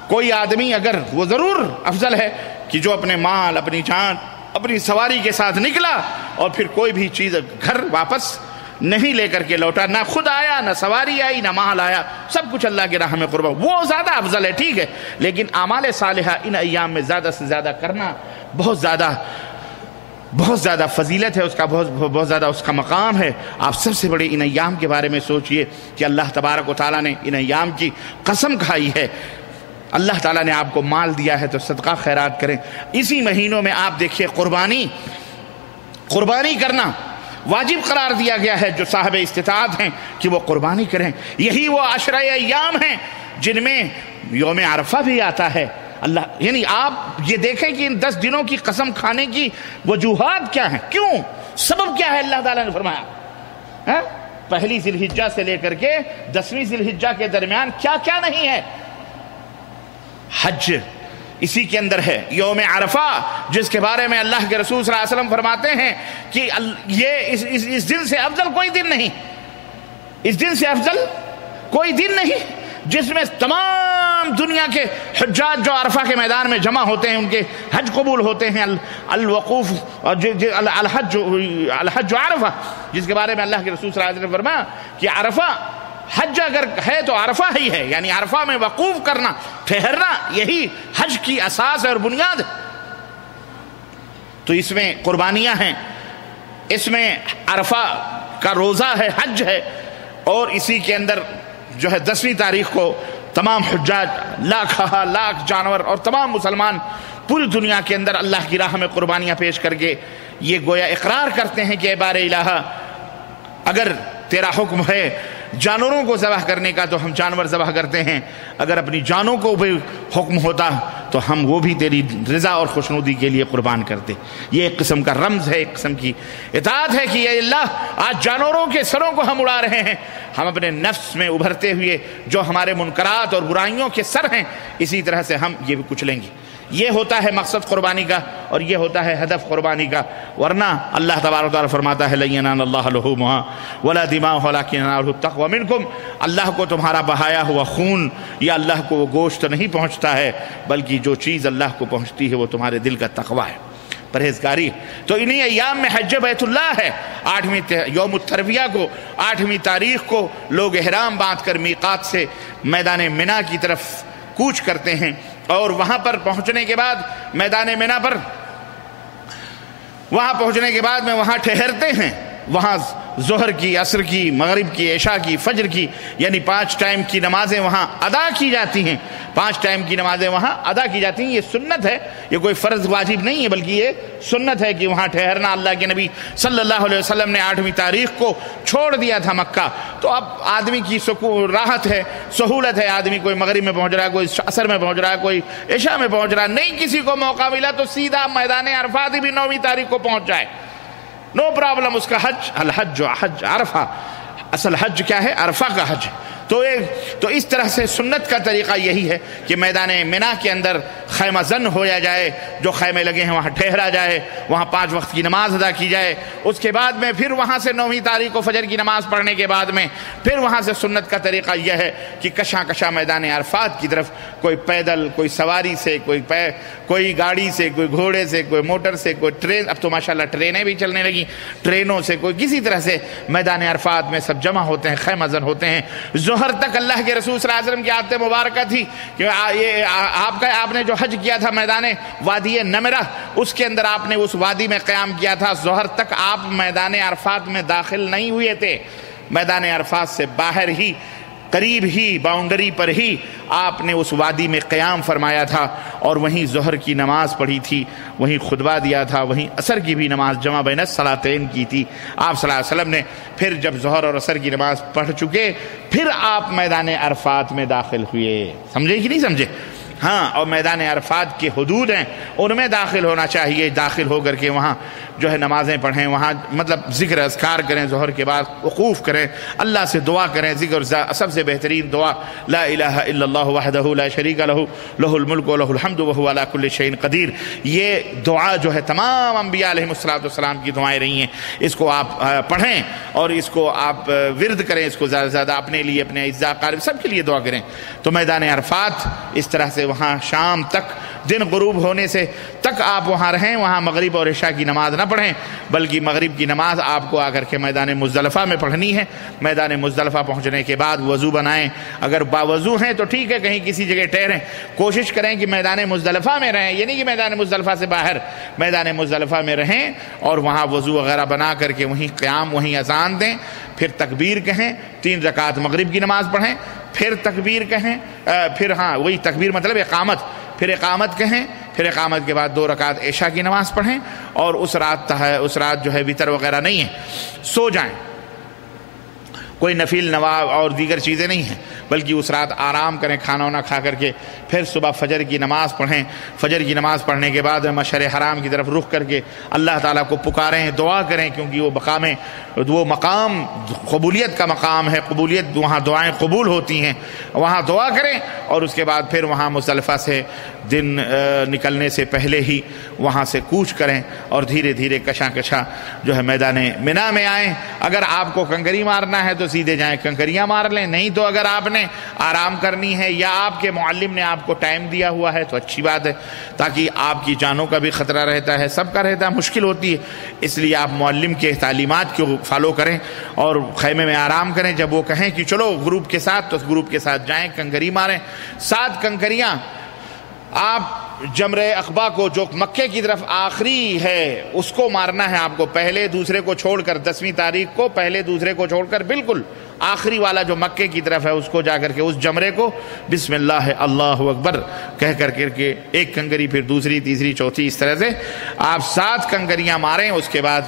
کوئی آدمی اگر، وہ ضرور افضل ہے کہ جو اپنے مال، اپنی جان، اپنی سواری کے ساتھ نکلا اور پھر کوئی بھی چیز گھر واپس نہیں لے کر کے لوٹا، نہ خود آیا، نہ سواری آئی، نہ مال آیا، سب کچھ اللہ کی راہ میں قربان، وہ زیادہ افضل ہے، ٹھیک ہے۔ لیکن اعمال صالحہ ان ایام میں زیادہ سے زیادہ کرنا بہت زیادہ فضیلت ہے، اس کا بہت زیادہ اس کا مقام ہے۔ آپ سب سے بڑے ان ایام کے بارے میں سوچئے کہ اللہ تبارک و تعالیٰ نے ان ایام کی قسم کھائی ہے۔ اللہ تعالیٰ نے آپ کو مال دیا ہے تو صدقہ خیرات کریں۔ اسی مہینوں میں آپ دیکھیے قربانی کرنا واجب قرار دیا گیا ہے، جو صاحب استطاعت ہیں کہ وہ قربانی کریں۔ یہی وہ عشرہ ایام ہیں جن میں یوم عرفہ بھی آتا ہے۔ اللہ، یعنی آپ یہ دیکھیں کہ ان 10 دنوں کی قسم کھانے کی وجوہات کیا ہیں، کیوں، سبب کیا ہے۔ اللہ تعالیٰ نے فرمایا پہلی ذی الحجہ سے لے کر کے 10ویں ذی الحجہ کے درمیان کیا کیا نہیں ہے۔ حج اسی کے اندر ہے، یوم عرفہ جس کے بارے میں اللہ کے رسول صلی اللہ علیہ وسلم فرماتے ہیں کہ یہ اس دن سے افضل کوئی دن نہیں، اس دن سے افضل کوئی دن نہیں جس میں تمام دنیا کے حجاج جو عرفہ کے میدان میں جمع ہوتے ہیں، ان کے حج قبول ہوتے ہیں۔ الوقوف الحج عرفہ، جس کے بارے میں اللہ کے رسول صلی اللہ علیہ وسلم نے فرمایا کہ عرفہ حج اگر ہے تو عرفہ ہی ہے، یعنی عرفہ میں وقوف کرنا، ٹھہرنا، یہی حج کی اساس اور بنیاد۔ تو اس میں قربانیاں ہیں، اس میں عرفہ کا روزہ ہے، حج ہے، اور اسی کے اندر جو ہے 10ویں تاریخ کو تمام حجاج، لاکھ جانور اور تمام مسلمان پوری دنیا کے اندر اللہ کی راہ میں قربانیاں پیش کر کے یہ گویا اقرار کرتے ہیں کہ اے بار الہ، اگر تیرا حکم ہے جانوروں کو ذبح کرنے کا تو ہم جانور ذبح کرتے ہیں، اگر اپنی جانوں کو بھی حکم ہوتا تو ہم وہ بھی تیری رضا اور خوشنودی کے لیے قربان کرتے۔ یہ ایک قسم کا رمز ہے، ایک قسم کی اطاعت ہے کہ اے اللہ آج جانوروں کے سروں کو ہم اڑا رہے ہیں، ہم اپنے نفس میں ابھرتے ہوئے جو ہمارے منکرات اور برائیوں کے سر ہیں اسی طرح سے ہم یہ بھی کچلیں گے۔ یہ ہوتا ہے مقصد قربانی کا اور یہ ہوتا ہے ہدف قربانی کا، ورنہ اللہ تبارک و تعالیٰ فرماتا ہے لَن يَنَالَ اللَّهَ لُحُومُهَا وَلَا دِمَاؤُهَا وَلَكِنْ يَنَالُهُ التَّقْوَى مِنْكُمْ۔ اللہ کو تمہارا بہایا ہوا خون یا اللہ کو وہ گوشت نہیں پہنچتا ہے، بلکہ جو چیز اللہ کو پہنچتی ہے وہ تمہارے دل کا تقوی ہے، پرہیزگاری۔ تو انہی ایام میں حج بیت اللہ ہے، 8ویں یوم الترویہ کو 8ویں تاریخ کو لوگ احرام باندھ کر میقات سے میدان منا کی طرف کوچ کرتے ہیں، اور وہاں پر پہنچنے کے بعد میدان منا پر وہاں پہنچنے کے بعد میں وہاں ٹھہرتے ہیں، وہاں ظہر کی، عصر کی، مغرب کی، عشاء کی، فجر کی، یعنی 5 ٹائم کی نمازیں وہاں ادا کی جاتی ہیں، 5 ٹائم کی نمازیں وہاں ادا کی جاتی ہیں۔ یہ سنت ہے، یہ کوئی فرض واجب نہیں ہے، بلکہ یہ سنت ہے کہ وہاں ٹھہرنا۔ اللہ کے نبی صلی اللہ علیہ وسلم نے 8ویں تاریخ کو چھوڑ دیا تھا مکہ، تو اب آدمی کی راحت ہے، سہولت ہے، آدمی کوئی مغرب میں پہنچ رہا ہے، کوئی عصر میں پہنچ رہا ہے، کوئی عشاء میں پہنچ رہا ہے، نہیں کسی کو موقع ملا تو سیدھا میدان عرفات بھی 9ویں تاریخ کو پہنچ جائے، نو پرابلم۔ اس کا حج الحج حج عرفہ، اصل حج کیا ہے؟ عرفہ کا حج۔ تو اس طرح سے سنت کا طریقہ یہی ہے کہ میدان منا کے اندر خیمہ زن ہویا جائے، جو خیمے لگے ہیں وہاں ٹھہرا جائے، وہاں 5 وقت کی نماز ادا کی جائے، اس کے بعد میں پھر وہاں سے 9ویں تاریخ کو فجر کی نماز پڑھنے کے بعد میں پھر وہاں سے سنت کا طریقہ یہ ہے کہ کشاں کشاں میدان عرفات کی طرف کوئی پیدل، کوئی سواری سے، کوئی گاڑی سے، کوئی گھوڑے سے، کوئی موٹر سے، کوئی ٹرین، اب تو ماشاءاللہ ٹرینیں بھی چلنے لگی، ٹرینوں سے، کوئی کسی طرح سے میدان عرفات میں سب جمع ہوتے ہیں، خیمہ زن ہوتے ہیں۔ ظہر تک اللہ کے رسول صلی اللہ علیہ وسلم کی عادت مبارکہ تھی کہ آپ نے جو حج کیا تھا میدان وادی نمرہ، اس کے اندر آپ نے اس وادی میں قیام کیا تھا، ظہر تک آپ میدان عرفات میں داخل نہیں ہوئے تھے، میدان عرفات سے باہر ہی، قریب ہی، باؤنڈری پر ہی آپ نے اس وادی میں قیام فرمایا تھا، اور وہیں ظہر کی نماز پڑھی تھی، وہیں خطبہ دیا تھا، وہیں عصر کی بھی نماز جمع بین الصلاتین کی تھی۔ آپ صلی اللہ علیہ وسلم نے پھر جب ظہر اور عصر کی نماز پڑھ چکے پھر آپ میدان عرفات میں داخل ہوئے۔ سمجھے کہ نہیں سمجھے؟ ہاں، اور میدان عرفات کے حدود ہیں ان میں داخل ہونا چاہیے، داخل ہو کر کے وہاں جو ہے نمازیں پڑھیں، وہاں مطلب ذکر اذکار کریں، ظہر کے بعد وقوف کریں، اللہ سے دعا کریں، ذکر سب سے بہترین دعا لا الہ الا اللہ وحدہ لا شریک لہ لہ الملک و لہ الحمد وہو علی کل شیء قدیر۔ یہ دعا جو ہے تمام انبیاء علیہ السلام کی دعائیں رہی ہیں، اس کو آپ پڑھیں اور اس کو آپ ورد کریں، اس کو زیادہ سے زیادہ اپنے لیے، اپنے اعزاء اقارب سب کے لیے دعا کریں۔ تو میدان عرفات اس طرح سے وہاں شام تک، دن غروب ہونے سے تک آپ وہاں رہیں، وہاں مغرب اور عشاء کی نماز نہ پڑھیں، بلکہ مغرب کی نماز آپ کو آ کر کے میدان مزدلفہ میں پڑھنی ہے۔ میدان مزدلفہ پہنچنے کے بعد وضو بنائیں، اگر باوضو ہیں تو ٹھیک ہے، کہیں کسی جگہ ٹھہریں، کوشش کریں کہ میدان مزدلفہ میں رہیں، یہ نہیں کہ میدان مزدلفہ سے باہر، میدان مزدلفہ میں رہیں اور وہاں وضو وغیرہ بنا کر کے وہیں قیام، وہیں اذان دیں، پھر تکبیر کہیں، 3 رکعت مغرب کی نماز پڑھیں، پھر تکبیر کہیں، پھر ہاں وہی تکبیر مطلب اقامت، پھر اقامت کہیں، پھر اقامت کے بعد 2 رکعت عشاء کی نماز پڑھیں، اور اس رات جو ہے وتر وغیرہ نہیں ہے، سو جائیں، کوئی نفل نواب اور دیگر چیزیں نہیں ہیں، بلکہ اس رات آرام کریں، کھانا وانا کھا کر کے، پھر صبح فجر کی نماز پڑھیں، فجر کی نماز پڑھنے کے بعد مشعر حرام کی طرف رخ کر کے اللہ تعالیٰ کو پکاریں، دعا کریں، کیونکہ وہ مقام قبولیت کا مقام ہے، قبولیت، وہاں دعائیں قبول ہوتی ہیں، وہاں دعا کریں، اور اس کے بعد پھر وہاں مزدلفہ سے دن نکلنے سے پہلے ہی وہاں سے کوچ کریں، اور دھیرے دھیرے کشاں کشاں جو ہے میدان منا میں آئیں۔ اگر آپ کو کنکری مارنا ہے تو سیدھے جائیں کنکریاں مار لیں، نہیں تو اگر آپ نے آرام کرنی ہے یا آپ کے معلم نے آپ کو ٹائم دیا ہوا ہے تو اچھی بات ہے، تاکہ آپ کی جانوں کا بھی خطرہ رہتا ہے، سب کا رہتا ہے، مشکل ہوتی ہے، اس لیے آپ معلم کے تعلیمات کو فالو کریں اور خیمے میں آرام کریں۔ جب وہ کہیں کہ چلو گروپ کے ساتھ تو گروپ کے ساتھ جائیں، کنکری ماریں، 7 کنکریاں آپ جمرہ عقبہ کو جو مکے کی طرف آخری ہے اس کو مارنا ہے آپ کو، پہلے دوسرے کو چھوڑ کر، 10ویں تاریخ کو پہلے دوسرے کو چھوڑ کر بالکل آخری والا جو مکے کی طرف ہے اس کو جا کر کے اس جمرے کو بسم اللہ اللہ اکبر کہہ کر کے ایک کنکری، پھر دوسری، تیسری، چوتھی، اس طرح سے آپ 7 کنکریاں ماریں۔ اس کے بعد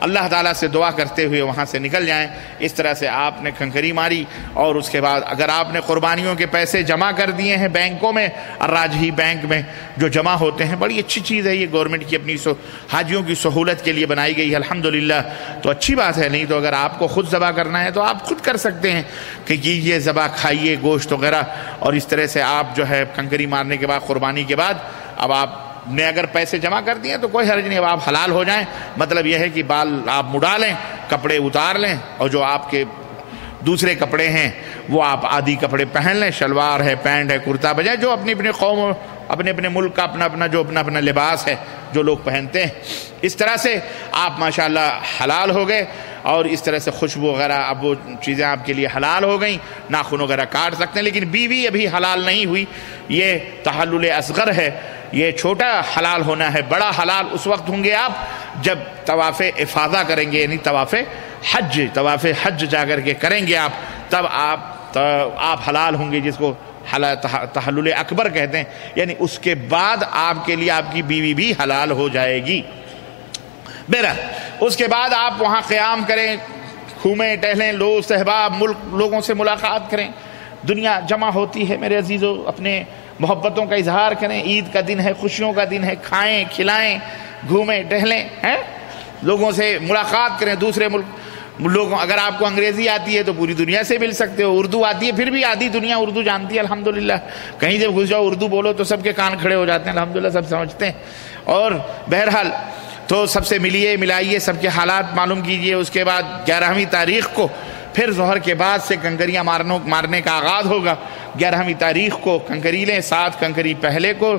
اللہ تعالیٰ سے دعا کرتے ہوئے وہاں سے نکل جائیں۔ اس طرح سے آپ نے کنکری ماری، اور اس کے بعد اگر آپ نے قربانیوں کے پیسے جمع کر دیے ہیں بینکوں میں، الراجحی بینک میں جو جمع ہوتے ہیں، بڑی اچھی چیز ہے یہ، گورنمنٹ کی اپنی حاجیوں کی سہولت کے لیے بنائی گئی ہے الحمدللہ، تو اچھی بات ہے۔ نہیں تو اگر آپ کو خود ذبح کرنا ہے تو آپ خود کر سکتے ہیں کہ یہ ذبح کھائیے گوشت وغیرہ، اور اس طرح سے آپ جو ہے کنکری مارنے کے بعد، قربانی کے بعد، اب آپ نے اگر پیسے جمع کر دیے تو کوئی حرج نہیں، اب آپ حلال ہو جائیں۔ مطلب یہ ہے کہ بال آپ مڈا لیں، کپڑے اتار لیں، اور جو آپ کے دوسرے کپڑے ہیں وہ آپ عادی کپڑے پہن لیں، شلوار ہے، پینٹ ہے، کرتا بجائے جو اپنی اپنی قوم، اپنے اپنے ملک کا اپنا لباس ہے جو لوگ پہنتے ہیں، اس طرح سے آپ ماشاءاللہ حلال ہو گئے۔ اور اس طرح سے خوشبو وغیرہ، اب وہ چیزیں آپ کے لیے حلال ہو گئیں، ناخن وغیرہ کاٹ سکتے ہیں، لیکن بیوی ابھی حلال نہیں ہوئی، یہ تحلل اصغر ہے، یہ چھوٹا حلال ہونا ہے۔ بڑا حلال اس وقت ہوں گے آپ جب طواف افاضہ کریں گے، یعنی طواف حج جا کر کے کریں گے آپ، تب آپ حلال ہوں گے، جس کو تحلل اکبر کہتے ہیں، یعنی اس کے بعد آپ کے لیے آپ کی بیوی بھی حلال ہو جائے گی۔ بہرحال اس کے بعد آپ وہاں قیام کریں، گھومیں ٹہلیں، دوست احباب ملک لوگوں سے ملاقات کریں، دنیا جمع ہوتی ہے میرے عزیزو، اپنے محبتوں کا اظہار کریں، عید کا دن ہے، خوشیوں کا دن ہے، کھائیں کھلائیں، گھومیں ٹہلیں، لوگوں سے ملاقات کریں، دوسرے لوگوں، اگر آپ کو انگریزی آتی ہے تو پوری دنیا سے مل سکتے ہو، اردو آتی ہے پھر بھی آدھی دنیا اردو جانتی ہے الحمدللہ، کہیں جب گھس جاؤ اردو بولو تو سب کے کان کھڑے ہو جاتے ہیں الحمدللہ، سب سمجھتے ہیں۔ اور بہرحال تو سب سے ملیے ملائیے، سب کے حالات معلوم کیجئے۔ اس کے بعد 11ویں تاریخ کو پھر ظہر کے بعد سے کنکریاں مارنے کا آغاز ہوگا۔ 11ویں تاریخ کو کنکری لیں، 7 کنکری پہلے کو،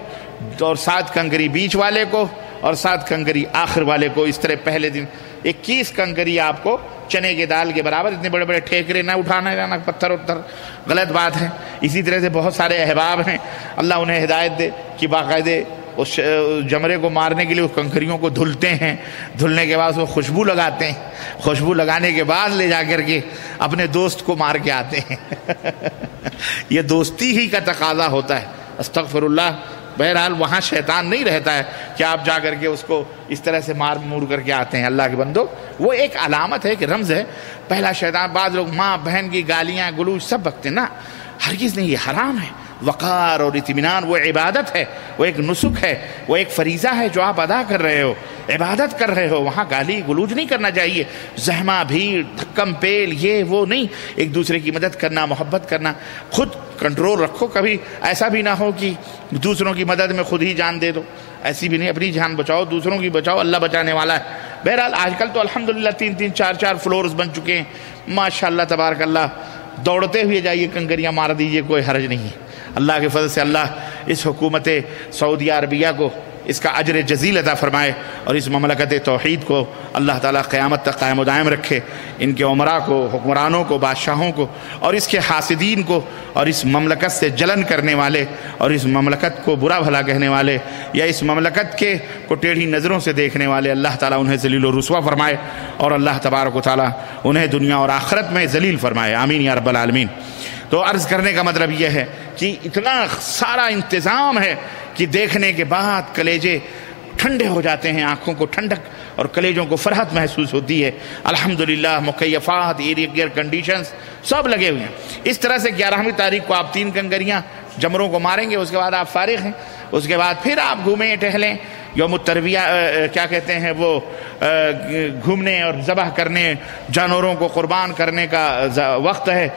اور 7 کنکری بیچ والے کو، اور 7 کنکری آخر والے کو، اس طرح پہلے دن 21 کنکری آپ کو چنے کے دال کے برابر، اتنے بڑے بڑے ٹھیکرے نہ اٹھانا جانا، پتھر غلط بات ہے۔ اسی طرح سے بہت سارے احباب ہیں، اللہ انہیں ہدایت دے کہ باقاعدے اس جمرے کو مارنے کے لیے اس کنکریوں کو دھلتے ہیں، دھلنے کے بعد اس کو خوشبو لگاتے ہیں، خوشبو لگانے کے بعد لے جا کر کے اپنے دوست کو مار کے آتے ہیں۔ یہ دوستی ہی کا تقاضا ہوتا ہے، استغفر اللہ۔ بہرحال وہاں شیطان نہیں رہتا ہے کہ آپ جا کر کے اس کو اس طرح سے مار مور کر کے آتے ہیں۔ اللہ کے بندو، وہ ایک علامت ہے کہ رمز ہے۔ پہلا شیطان، بعض لوگ ماں بہن کی گالیاں گلوچ سب بکتے نا، ہرگز نہیں، یہ حرام ہے۔ وقار اور اطمینان وہ عبادت ہے، وہ ایک نسک ہے، وہ ایک فریضہ ہے جو آپ ادا کر رہے ہو، عبادت کر رہے ہو، وہاں گالی گلوچ نہیں کرنا چاہیے، زحمہ بھیڑ دھکم پیل یہ وہ نہیں، ایک دوسرے کی مدد کرنا، محبت کرنا، خود کنٹرول رکھو، کبھی ایسا بھی نہ ہو کہ دوسروں کی مدد میں خود ہی جان دے دو، ایسی بھی نہیں، اپنی جان بچاؤ، دوسروں کی بچاؤ، اللہ بچانے والا ہے۔ بہرحال آج کل تو الحمدللہ 3-3 4-4 فلورز بن چکے ہیں، ماشاءاللہ تبارک اللہ، دوڑتے ہوئے جائیے کنکریاں مار دیجئے، کوئی حرج نہیں ہے۔ اللہ کے فضل سے اللہ اس حکومت سعودیہ عربیہ کو اس کا اجر جزیل عطا فرمائے، اور اس مملکت توحید کو اللہ تعالیٰ قیامت تک قائم و دائم رکھے، ان کے عمراء کو، حکمرانوں کو، بادشاہوں کو، اور اس کے حاسدین کو، اور اس مملکت سے جلن کرنے والے، اور اس مملکت کو برا بھلا کہنے والے، یا اس مملکت کے کو ٹیڑھی نظروں سے دیکھنے والے، اللہ تعالیٰ انہیں ذلیل و رسوا فرمائے، اور اللہ تبارک و تعالیٰ انہیں دنیا اور آخرت میں ذلیل فرمائے، آمین یا رب العالمین۔ تو عرض کرنے کا مطلب یہ ہے کہ اتنا سارا انتظام ہے کہ دیکھنے کے بعد کلیجے ٹھنڈے ہو جاتے ہیں، آنکھوں کو ٹھنڈک اور کلیجوں کو فرحت محسوس ہوتی ہے۔ الحمدللہ مکیفات، ایئر کنڈیشنز سب لگے ہوئے ہیں۔ اس طرح سے 11ویں تاریخ کو آپ 3 کنکریاں جمروں کو ماریں گے، اس کے بعد آپ فارغ ہیں، اس کے بعد پھر آپ گھومیں ٹہلیں، یوم الترویہ کیا کہتے ہیں وہ گھومنے اور ذبح کرنے، جانوروں کو قربان کرنے کا وقت ہے۔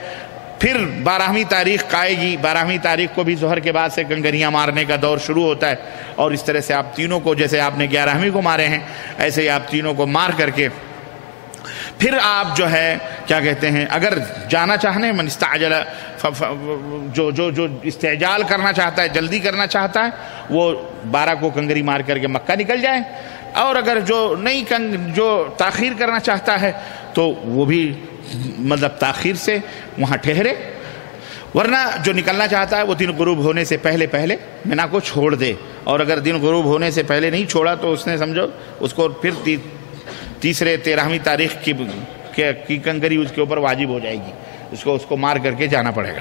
پھر 12ویں تاریخ آئے گی، 12ویں تاریخ کو بھی ظہر کے بعد سے کنکریاں مارنے کا دور شروع ہوتا ہے، اور اس طرح سے آپ تینوں کو، جیسے آپ نے 11ویں کو مارے ہیں ایسے ہی آپ تینوں کو مار کر کے پھر آپ جو ہے کیا کہتے ہیں، اگر جانا چاہنے من استعجل، جو استعجال کرنا چاہتا ہے، جلدی کرنا چاہتا ہے، وہ 12 کو کنکری مار کر کے مکہ نکل جائے، اور اگر جو تاخیر کرنا چاہتا ہے تو وہ بھی مطلب تاخیر سے وہاں ٹھہرے، ورنہ جو نکلنا چاہتا ہے وہ دن غروب ہونے سے پہلے مینا کو چھوڑ دے، اور اگر دن غروب ہونے سے پہلے نہیں چھوڑا تو اس نے سمجھو اس کو پھر 13ویں تاریخ کی کنکری اس کے اوپر واجب ہو جائے گی، اس کو مار کر کے جانا پڑے گا۔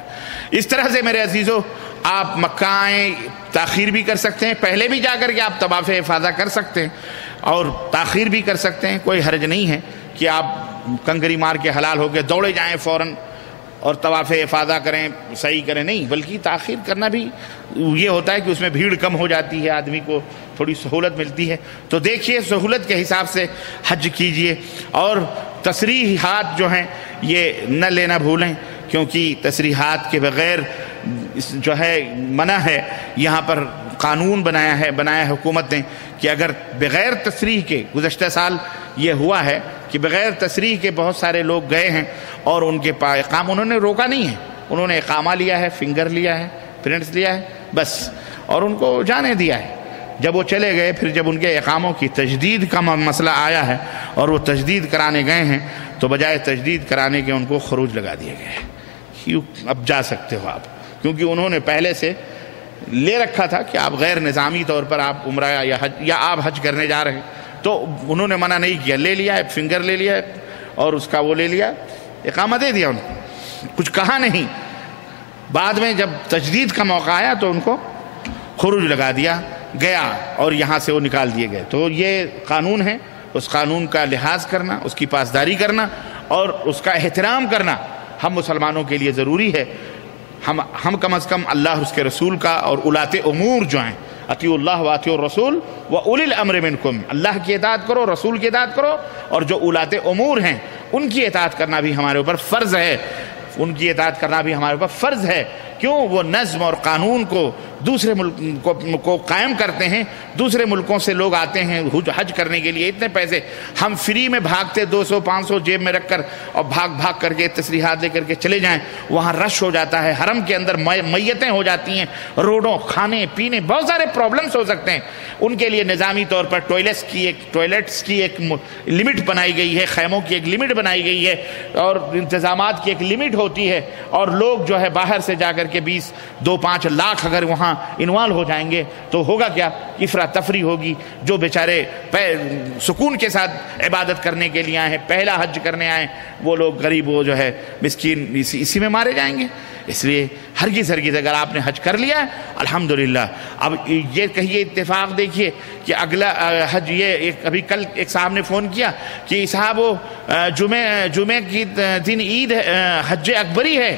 اس طرح سے میرے عزیزو آپ مکہ آئیں، تاخیر بھی کر سکتے ہیں، پہلے بھی جا کر کے آپ طواف افاضہ کر سکتے ہیں، اور تاخیر بھی کر سکتے ہیں، کوئی حرج نہیں ہے کہ آپ کنکری مار کے حلال ہو کے دوڑے جائیں فوراً اور طواف افاضہ کریں، صحیح کریں، نہیں، بلکہ تاخیر کرنا بھی یہ ہوتا ہے کہ اس میں بھیڑ کم ہو جاتی ہے، آدمی کو تھوڑی سہولت ملتی ہے۔ تو دیکھیے سہولت کے حساب سے حج کیجئے، اور تصریحات جو ہیں یہ نہ لینا بھولیں، کیونکہ تصریحات کے بغیر جو ہے منع ہے۔ یہاں پر قانون بنایا ہے حکومت نے کہ اگر بغیر تصریح کے، گزشتہ سال یہ ہوا ہے کہ بغیر تصریح کے بہت سارے لوگ گئے ہیں اور ان کے پاس اقامہ، انہوں نے روکا نہیں ہے، انہوں نے اقامہ لیا ہے، فنگر لیا ہے، پرنٹس لیا ہے بس، اور ان کو جانے دیا ہے۔ جب وہ چلے گئے، پھر جب ان کے اقاموں کی تجدید کا مسئلہ آیا ہے اور وہ تجدید کرانے گئے ہیں، تو بجائے تجدید کرانے کے ان کو خروج لگا دیے گئے، اب جا سکتے ہو آپ، کیونکہ انہوں نے پہلے سے لے رکھا تھا کہ آپ غیر نظامی طور پر آپ عمرہ یا آپ حج کرنے جا رہے ہیں، تو انہوں نے منع نہیں کیا، لے لیا ہے، فنگر لے لیا ہے اور اس کا وہ لے لیا، اقامہ دے دیا، ان کو کچھ کہا نہیں۔ بعد میں جب تجدید کا موقع آیا تو ان کو خروج لگا دیا گیا اور یہاں سے وہ نکال دیے گئے۔ تو یہ قانون ہے، اس قانون کا لحاظ کرنا، اس کی پاسداری کرنا اور اس کا احترام کرنا ہم مسلمانوں کے لیے ضروری ہے۔ ہم کم از کم اللہ اس کے رسول کا اور اولات امور جو ہیں، اطیعوا اللہ و اطیعوا الرسول و اولی الامر منکم، اللہ کی اطاعت کرو، رسول کی اطاعت کرو، اور جو اولات امور ہیں ان کی اطاعت کرنا بھی ہمارے اوپر فرض ہے، ان کی اطاعت کرنا بھی ہمارے اوپر فرض ہے۔ کیوں؟ وہ نظم اور قانون کو دوسرے ملک کو قائم کرتے ہیں، دوسرے ملکوں سے لوگ آتے ہیں حج کرنے کے لیے، اتنے پیسے ہم فری میں بھاگتے 200 500 جیب میں رکھ کر اور بھاگ کر کے تصریحات لے کر کے چلے جائیں، وہاں رش ہو جاتا ہے، حرم کے اندر میتیں ہو جاتی ہیں، روڈوں، کھانے پینے بہت سارے پرابلمز ہو سکتے ہیں۔ ان کے لیے نظامی طور پر ٹوائلٹس کی ایک لمٹ بنائی گئی ہے، خیموں کی ایک لمٹ بنائی گئی ہے، اور انتظامات کی ایک لمٹ ہوتی ہے، اور لوگ جو ہے باہر سے جا کر کے 2-5 لاکھ اگر وہاں انوالو ہو جائیں گے تو ہوگا کیا؟ افراتفری ہوگی۔ جو بیچارے سکون کے ساتھ عبادت کرنے کے لیے آئے ہیں، پہلا حج کرنے آئے، وہ لوگ غریب، وہ جو ہے مسکین اسی میں مارے جائیں گے۔ اس لیے ہرگز اگر آپ نے حج کر لیا ہے الحمدللہ۔ اب یہ کہیے اتفاق دیکھیے کہ اگلا حج، یہ ابھی کل ایک صاحب نے فون کیا کہ صاحب وہ جمعے کی دن عید حج اکبری ہے،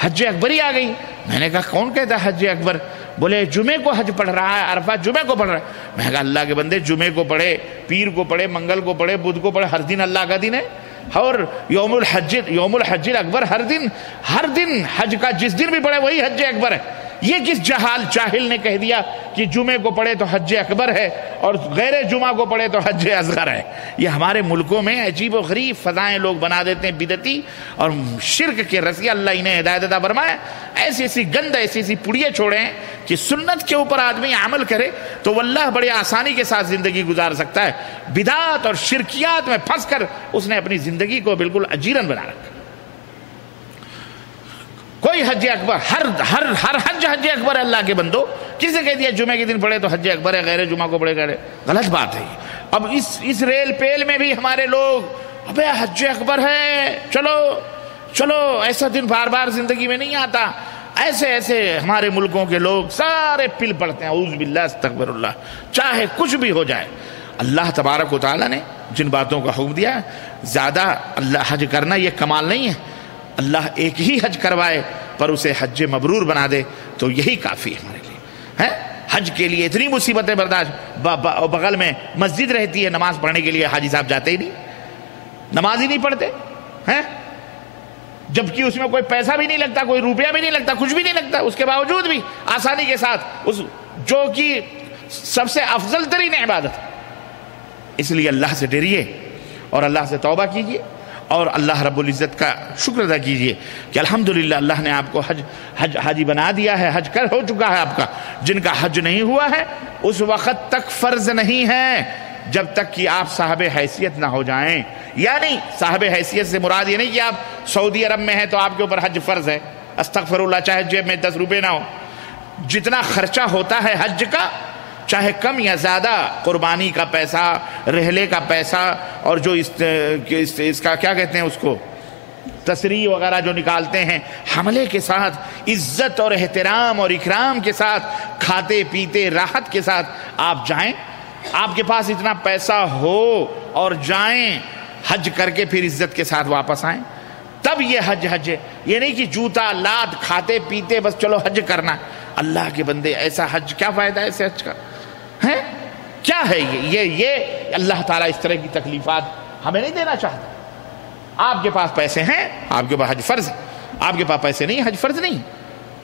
حج اکبری آ گئی۔ میں نے کہا کون کہتا ہے حج اکبر؟ بولے جمعے کو حج پڑھ رہا ہے، عرفہ جمعے کو پڑھ رہا ہے۔ میں نے کہا اللہ کے بندے، جمعے کو پڑھے، پیر کو پڑھے، منگل کو پڑھے، بدھ کو پڑھے، ہر دن اللہ کا دن ہے، اور یوم الحج الاکبر، ہر دن حج کا جس دن بھی پڑھے وہی حج اکبر ہے۔ یہ کس جاہل نے کہہ دیا کہ جمعے کو پڑھے تو حج اکبر ہے اور غیر جمعہ کو پڑھے تو حج اصغر ہے؟ یہ ہمارے ملکوں میں عجیب و غریب فضائیں لوگ بنا دیتے ہیں، بدعتی اور شرک کے رسی، اللہ انہیں ہدایت عطا فرمائے۔ ایسی گند، ایسی پڑیے چھوڑیں کہ سنت کے اوپر آدمی عمل کرے تو واللہ بڑی آسانی کے ساتھ زندگی گزار سکتا ہے۔ بدعات اور شرکیات میں پھنس کر اس نے اپنی زندگی کو بالکل اجیرن بنا رکھا۔ کوئی حج اکبر، ہر حج اکبر ہے اللہ کے بندو۔ کسی نے کہہ دیا جمعے کے دن پڑھے تو حج اکبر ہے، غیر جمعہ کو پڑھے غلط بات ہے۔ اب اس ریل پیل میں بھی ہمارے لوگ، ابے حج اکبر ہے، چلو ایسا دن بار بار زندگی میں نہیں آتا۔ ایسے ہمارے ملکوں کے لوگ سارے پل پڑتے ہیں، اعوذ باللہ استغفر اللہ، چاہے کچھ بھی ہو جائے۔ اللہ تبارک و تعالیٰ نے جن باتوں کا حکم دیا، زیادہ اللہ حج کرنا یہ کمال نہیں ہے۔ اللہ ایک ہی حج کروائے پر اسے حج مبرور بنا دے تو یہی کافی ہے ہمارے لیے۔ حج کے لیے اتنی مصیبتیں برداشت، بغل میں مسجد رہتی ہے، نماز پڑھنے کے لیے حاجی صاحب جاتے ہی نہیں، نماز ہی نہیں پڑھتے ہیں، جبکہ اس میں کوئی پیسہ بھی نہیں لگتا، کوئی روپیہ بھی نہیں لگتا، کچھ بھی نہیں لگتا، اس کے باوجود بھی آسانی کے ساتھ اس جو کہ سب سے افضل ترین عبادت ہے۔ اس لیے اللہ سے ڈریے اور اللہ سے توبہ کیجیے اور اللہ رب العزت کا شکر ادا کیجئے کہ الحمدللہ اللہ نے آپ کو حاجی بنا دیا ہے، حج ہو چکا ہے آپ کا۔ جن کا حج نہیں ہوا ہے اس وقت تک فرض نہیں ہے جب تک کہ آپ صاحب حیثیت نہ ہو جائیں۔ یعنی صاحب حیثیت سے مراد یہ نہیں کہ آپ سعودی عرب میں ہیں تو آپ کے اوپر حج فرض ہے، استغفر اللہ، چاہے جیب میں 10 روپے نہ ہو۔ جتنا خرچہ ہوتا ہے حج کا، چاہے کم یا زیادہ، قربانی کا پیسہ، رحلے کا پیسہ، اور جو اس کا کیا کہتے ہیں اس کو، تصریح وغیرہ جو نکالتے ہیں، حملے کے ساتھ، عزت اور احترام اور اکرام کے ساتھ، کھاتے پیتے راحت کے ساتھ آپ جائیں آپ کے پاس اتنا پیسہ ہو اور جائیں حج کر کے پھر عزت کے ساتھ واپس آئیں، تب یہ حج ہے۔ یہ نہیں کہ جوتا لاد کھاتے پیتے بس چلو حج کرنا۔ اللہ کے بندے، ایسا حج کیا فائدہ ہے ایسے حج کا؟ ہے کیا ہے یہ اللہ تعالیٰ اس طرح کی تکلیفات ہمیں نہیں دینا چاہتا۔ آپ کے پاس پیسے ہیں، آپ کے پاس حج فرض ہے، آپ کے پاس پیسے نہیں، حج فرض نہیں۔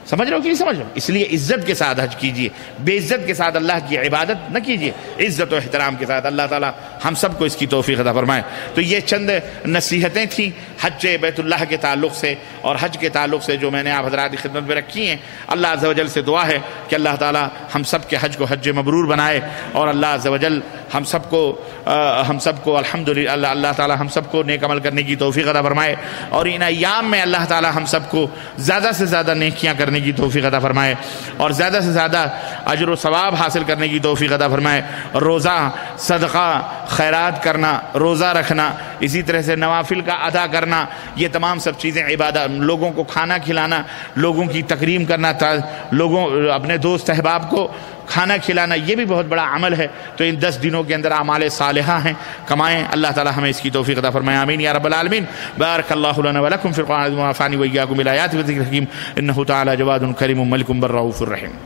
سمجھ رہے ہو کہ نہیں سمجھ رہے ہو؟ اس لیے عزت کے ساتھ حج کیجئے، بے عزت کے ساتھ اللہ کی عبادت نہ کیجئے، عزت و احترام کے ساتھ۔ اللہ تعالیٰ ہم سب کو اس کی توفیق عطا فرمائے۔ تو یہ چند نصیحتیں تھیں حج بیت اللہ کے تعلق سے اور حج کے تعلق سے جو میں نے آپ حضرات کی خدمت میں رکھی ہیں۔ اللہ عز و جل سے دعا ہے کہ اللہ تعالیٰ ہم سب کے حج کو حج مبرور بنائے، اور اللہ عز و جل ہم سب کو الحمدللہ اللہ تعالیٰ ہم سب کو نیک عمل کرنے کی توفیق عطا فرمائے، اور ان ایام میں اللہ تعالیٰ ہم سب کو زیادہ سے زیادہ نیکیاں کرنے کی توفیق عطا فرمائے، اور زیادہ سے زیادہ اجر و ثواب حاصل کرنے کی توفیق عطا فرمائے۔ روزہ، صدقہ، خیرات کرنا، روزہ رکھنا، اسی طرح سے نوافل کا ادا کرنا، یہ تمام سب چیزیں عبادت، لوگوں کو کھانا کھلانا، لوگوں کی تکریم کرنا، اپنے دوست احباب کو کھانا کھلانا، یہ بھی بہت بڑا عمل ہے۔ تو ان 10 دنوں کے اندر اعمال صالحہ ہیں، کمائیں۔ اللہ تعالی ہمیں اس کی توفیق عطا فرمائے، آمین یا رب العالمین۔ بارک اللہ لنا ولکم فی القرآن العظیم ونفعنی وإیاکم بالآیات والذکر الحکیم، انہ تعالی جواد کریم ملک بر رؤوف الرحیم۔